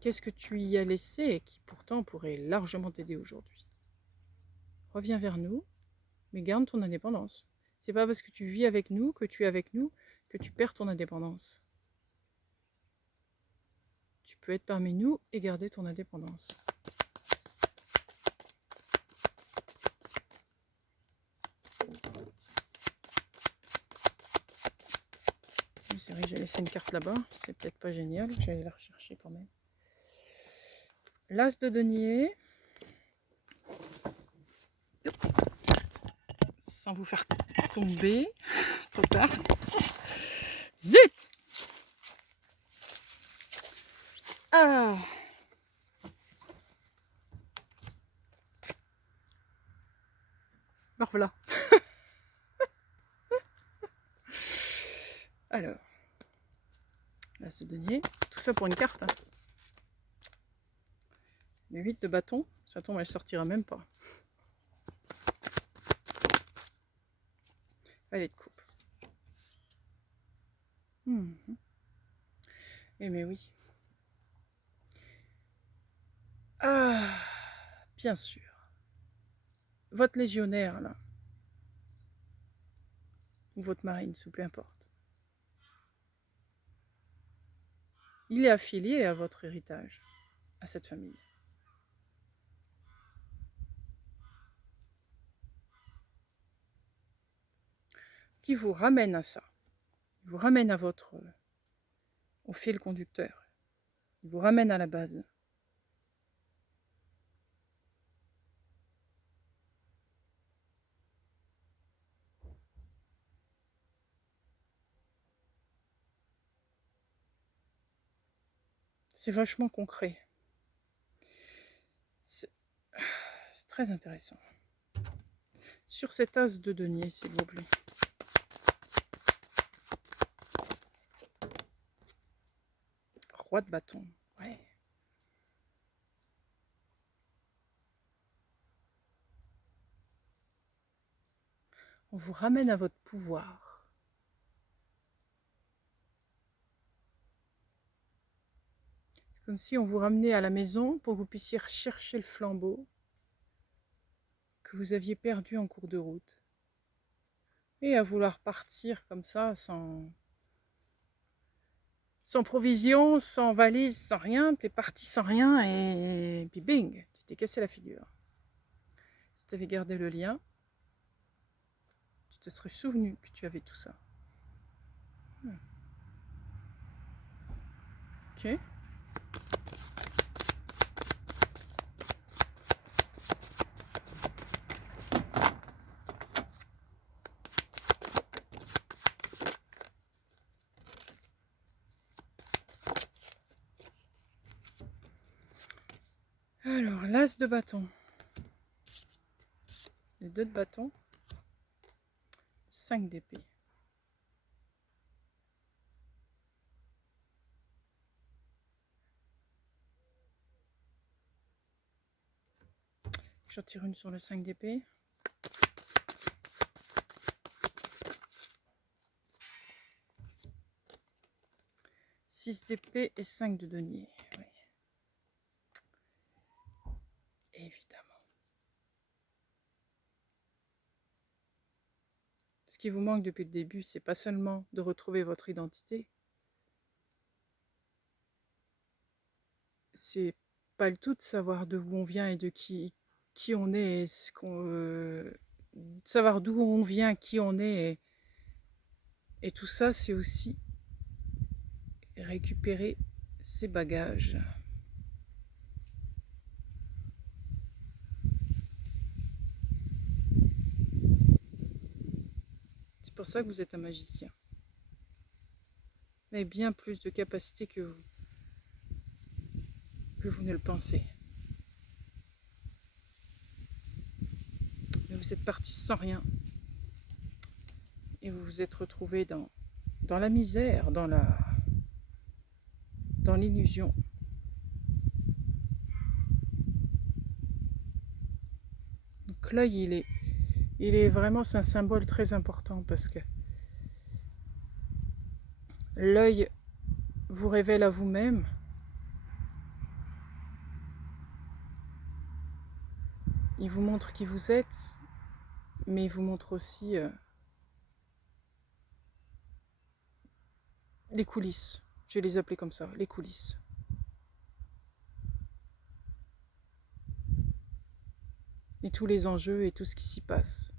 Qu'est-ce que tu y as laissé et qui pourtant pourrait largement t'aider aujourd'hui? Reviens vers nous, mais garde ton indépendance. C'est pas parce que tu vis avec nous, que tu es avec nous, que tu perds ton indépendance. Tu peux être parmi nous et garder ton indépendance. C'est vrai que j'ai laissé une carte là-bas, c'est peut-être pas génial, je vais aller la rechercher quand même. l'as de denier. Sans vous faire tomber. Trop tard. Zut! Ah! Alors voilà. Alors, l'as de denier. Tout ça pour une carte. Hein. Le 8 de bâton, ça tombe, elle sortira même pas. Valet de coupe. Eh mais oui. Ah, bien sûr. Votre légionnaire, là. Ou votre marine, ou peu importe. Il est affilié à votre héritage, à cette famille. Qui vous ramène à ça. Il vous ramène à votre... au fil conducteur. Il vous ramène à la base. C'est vachement concret. C'est très intéressant. Sur cet as de denier, s'il vous plaît. Roi de bâton. Ouais. On vous ramène à votre pouvoir. C'est comme si on vous ramenait à la maison pour que vous puissiez rechercher le flambeau que vous aviez perdu en cours de route. Et à vouloir partir comme ça, sans provision, sans valise, sans rien, t'es parti sans rien et puis bing, tu t'es cassé la figure. Si tu avais gardé le lien, tu te serais souvenu que tu avais tout ça. Ok. Alors, l'as de bâton. Les 2 de bâton. 5 d'épée. J'en tire une sur le 5 d'épée. Six d'épée et 5 de denier. Oui. Évidemment. Ce qui vous manque depuis le début, c'est pas seulement de retrouver votre identité. C'est pas le tout de savoir d'où on vient et de qui on est, ce qu'on, savoir d'où on vient, qui on est, et tout ça, c'est aussi récupérer ses bagages. C'est pour ça que vous êtes un magicien. Vous avez bien plus de capacités que vous ne le pensez. Mais vous êtes parti sans rien. Et vous vous êtes retrouvé dans la misère, dans l'illusion. Donc l'œil, il est vraiment, c'est un symbole très important parce que l'œil vous révèle à vous-même. Il vous montre qui vous êtes, mais il vous montre aussi les coulisses. Je vais les appeler comme ça, les coulisses. Et tous les enjeux et tout ce qui s'y passe.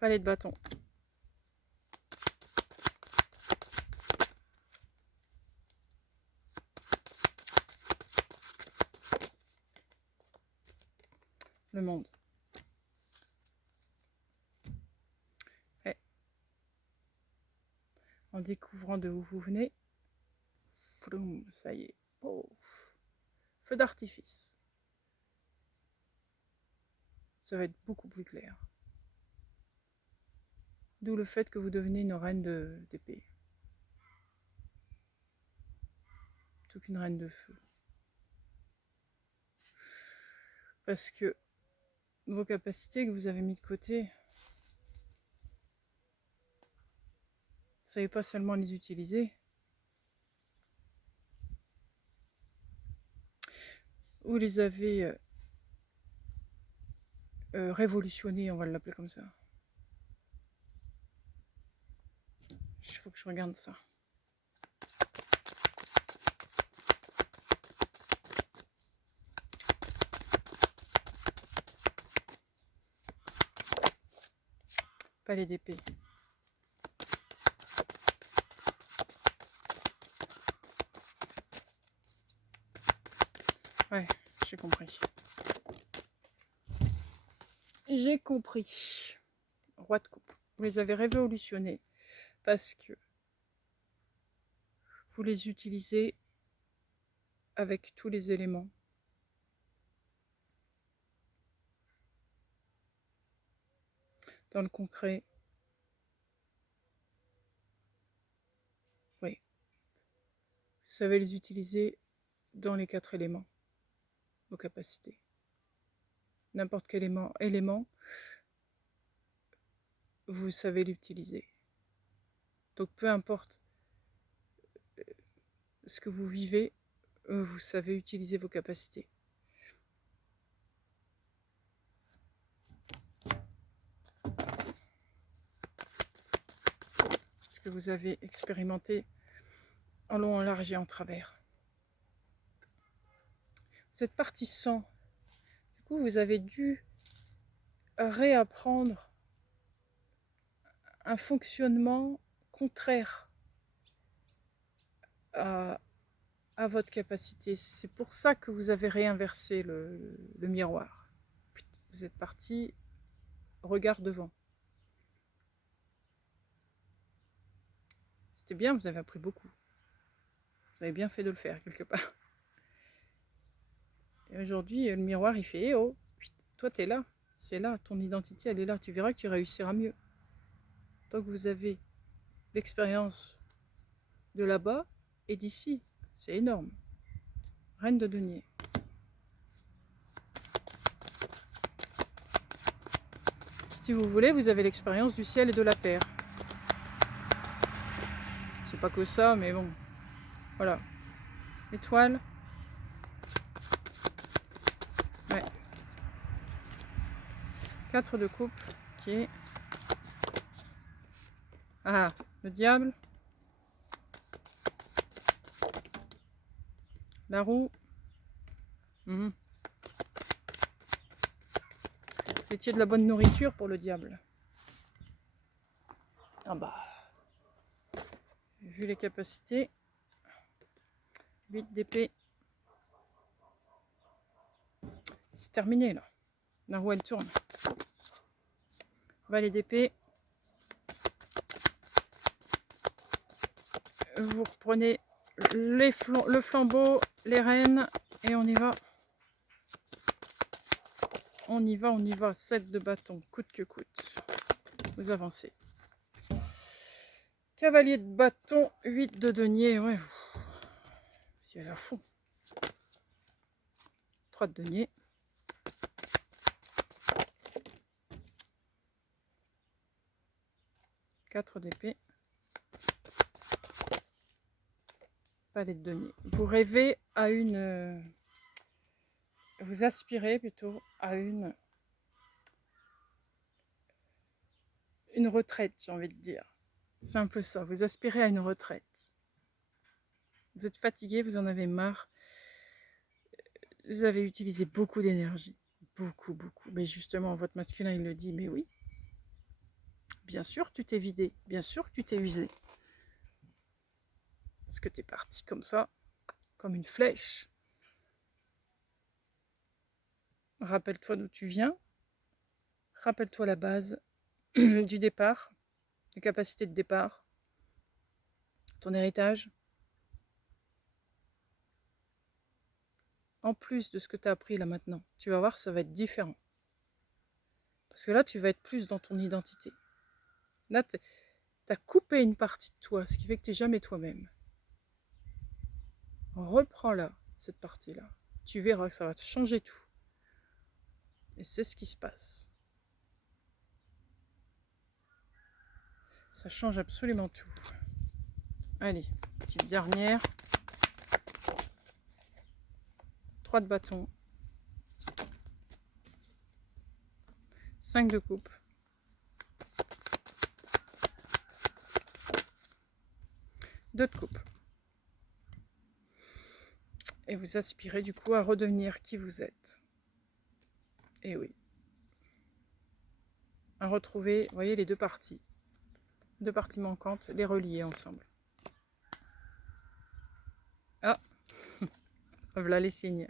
Palais de bâton. Le monde. Et en découvrant de où vous venez, floum, ça y est. Oh. Feu d'artifice. Ça va être beaucoup plus clair. D'où le fait que vous devenez une reine d'épée. Plutôt qu'une reine de feu. Parce que vos capacités que vous avez mis de côté, vous ne savez pas seulement les utiliser, vous les avez révolutionnées, on va l'appeler comme ça. Il faut que je regarde ça. Palais d'épée. Ouais, j'ai compris. J'ai compris. Roi de coupe. Vous les avez révolutionnés parce que vous les utilisez avec tous les éléments. Dans le concret. Oui. Vous savez les utiliser dans les 4 éléments. Vos capacités. N'importe quel élément, vous savez l'utiliser. Donc peu importe ce que vous vivez, vous savez utiliser vos capacités. Ce que vous avez expérimenté en long, en large et en travers. Vous êtes parti sans. Du coup, vous avez dû réapprendre un fonctionnement contraire à votre capacité. C'est pour ça que vous avez réinversé le miroir. Vous êtes parti regard devant. C'était bien, vous avez appris beaucoup. Vous avez bien fait de le faire quelque part. Et aujourd'hui, le miroir, il fait « Eh oh, toi t'es là, c'est là, ton identité elle est là, tu verras que tu réussiras mieux. » Donc vous avez l'expérience de là-bas et d'ici. C'est énorme. Reine de denier. Si vous voulez, vous avez l'expérience du ciel et de la terre. C'est pas que ça, mais bon. Voilà. Étoile. Ouais. 4 de coupe qui est... Ah, le diable. La roue. Vous étiez de la bonne nourriture pour le diable. Ah bah. Vu les capacités. 8 d'épée. C'est terminé là. La roue elle tourne. Valet d'épée. Vous reprenez le flambeau, les rênes et on y va. On y va, on y va. 7 de bâton, coûte que coûte. Vous avancez. Cavalier de bâton, 8 de denier. Ouais, si elle est à fond. 3 de denier. Quatre d'épée. Palais de denier. Vous rêvez à une... vous aspirez plutôt à une retraite, j'ai envie de dire. C'est un peu ça. Vous aspirez à une retraite. Vous êtes fatigué, vous en avez marre. Vous avez utilisé beaucoup d'énergie. Beaucoup, beaucoup. Mais justement, votre masculin, il le dit, mais oui. bien sûr tu t'es vidé, bien sûr que tu t'es usé. Parce que tu es parti comme ça, comme une flèche. Rappelle-toi d'où tu viens. Rappelle-toi la base du départ, les capacités de départ, ton héritage. En plus de ce que tu as appris là maintenant, tu vas voir, ça va être différent. Parce que là, tu vas être plus dans ton identité. Là, tu as coupé une partie de toi, ce qui fait que tu n'es jamais toi-même. Reprends-la, cette partie-là. Tu verras que ça va te changer tout. Et c'est ce qui se passe. Ça change absolument tout. Allez, petite dernière. 3 de bâton. 5 de coupe. 2 de coupe. Et vous aspirez du coup à redevenir qui vous êtes. Et oui. À retrouver, vous voyez, les deux parties. Deux parties manquantes, les relier ensemble. Ah, voilà les signes.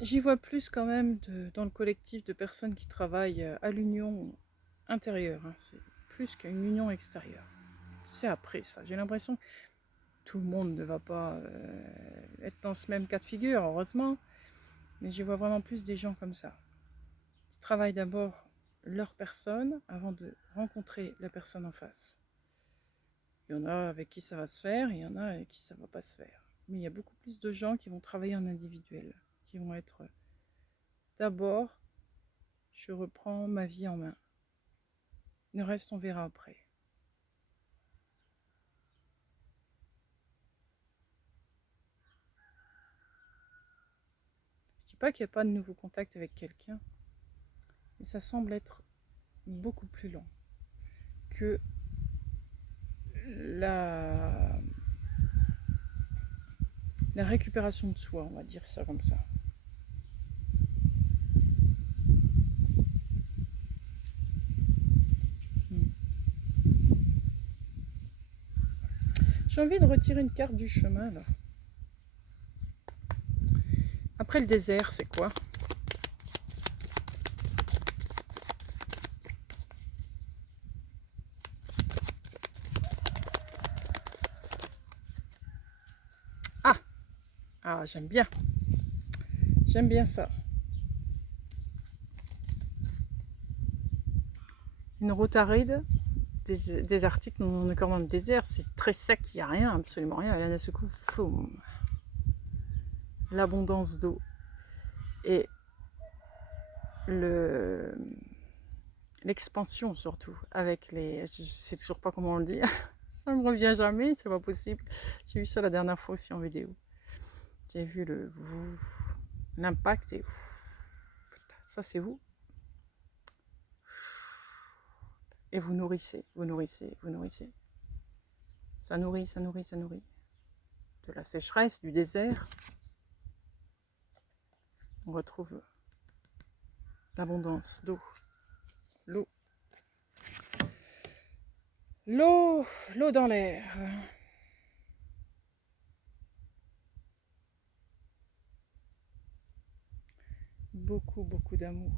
J'y vois plus quand même dans le collectif de personnes qui travaillent à l'union intérieure. Hein. C'est plus qu'une union extérieure. C'est après ça. J'ai l'impression que tout le monde ne va pas être dans ce même cas de figure, heureusement. Mais je vois vraiment plus des gens comme ça. Qui travaillent d'abord leur personne avant de rencontrer la personne en face. Il y en a avec qui ça va se faire, il y en a avec qui ça ne va pas se faire. Mais il y a beaucoup plus de gens qui vont travailler en individuel, qui vont être d'abord, je reprends ma vie en main. Le reste, on verra après. Je ne dis pas qu'il n'y a pas de nouveau contact avec quelqu'un, mais ça semble être beaucoup plus lent que la récupération de soi, on va dire ça comme ça. J'ai envie de retirer une carte du chemin là. Après le désert, c'est quoi? Ah, j'aime bien. J'aime bien ça. Une route aride, des articles, on est quand même désert, c'est très sec, il n'y a rien, absolument rien. Et là, d'un seul coup, l'abondance d'eau. Et l'expansion surtout, avec les... Je sais toujours pas comment on le dit. Ça me revient jamais, c'est pas possible. J'ai vu ça la dernière fois aussi en vidéo. J'ai vu l'impact et ça c'est vous. Et vous nourrissez, vous nourrissez, vous nourrissez. Ça nourrit, ça nourrit, ça nourrit. De la sécheresse, du désert, on retrouve l'abondance d'eau. L'eau. L'eau dans l'air. Beaucoup, beaucoup d'amour.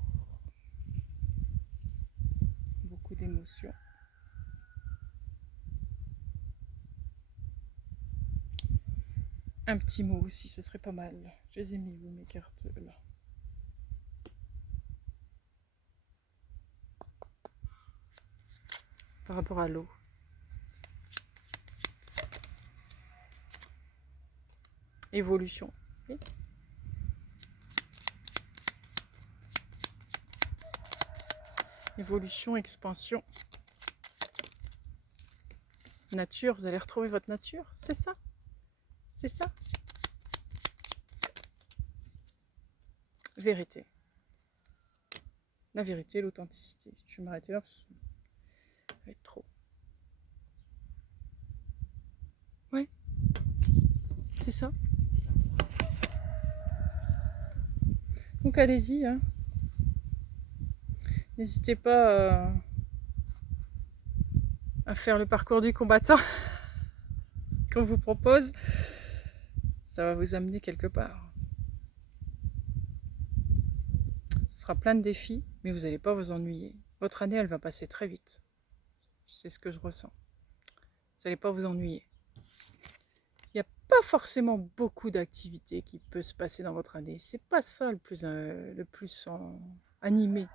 Beaucoup d'émotions. Un petit mot aussi, ce serait pas mal. Je les ai mis où mes cartes là? Par rapport à l'eau. Évolution. Okay. Évolution, expansion. Nature, vous allez retrouver votre nature, c'est ça. C'est ça. Vérité. la vérité, l'authenticité. Je vais m'arrêter là parce que ça va être trop. Ouais, c'est ça. Donc allez-y, hein. N'hésitez pas à faire le parcours du combattant qu'on vous propose. Ça va vous amener quelque part. Ce sera plein de défis, mais vous n'allez pas vous ennuyer. Votre année, elle va passer très vite. C'est ce que je ressens. Vous n'allez pas vous ennuyer. Il n'y a pas forcément beaucoup d'activités qui peuvent se passer dans votre année. C'est pas ça le plus animé.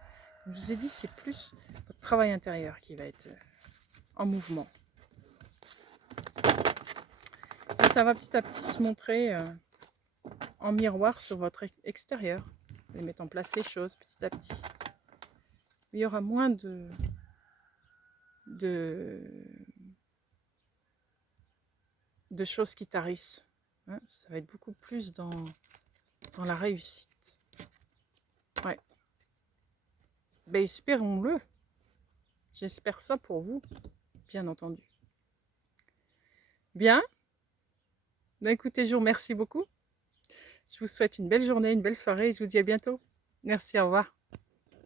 Je vous ai dit, c'est plus votre travail intérieur qui va être en mouvement. Et ça va petit à petit se montrer en miroir sur votre extérieur. Vous allez mettre en place les choses petit à petit. Il y aura moins de choses qui tarissent. Hein, ça va être beaucoup plus dans la réussite. Ouais. Ben, espérons-le. J'espère ça pour vous, bien entendu. Bien. Ben, écoutez, je vous remercie beaucoup. Je vous souhaite une belle journée, une belle soirée et je vous dis à bientôt. Merci, au revoir.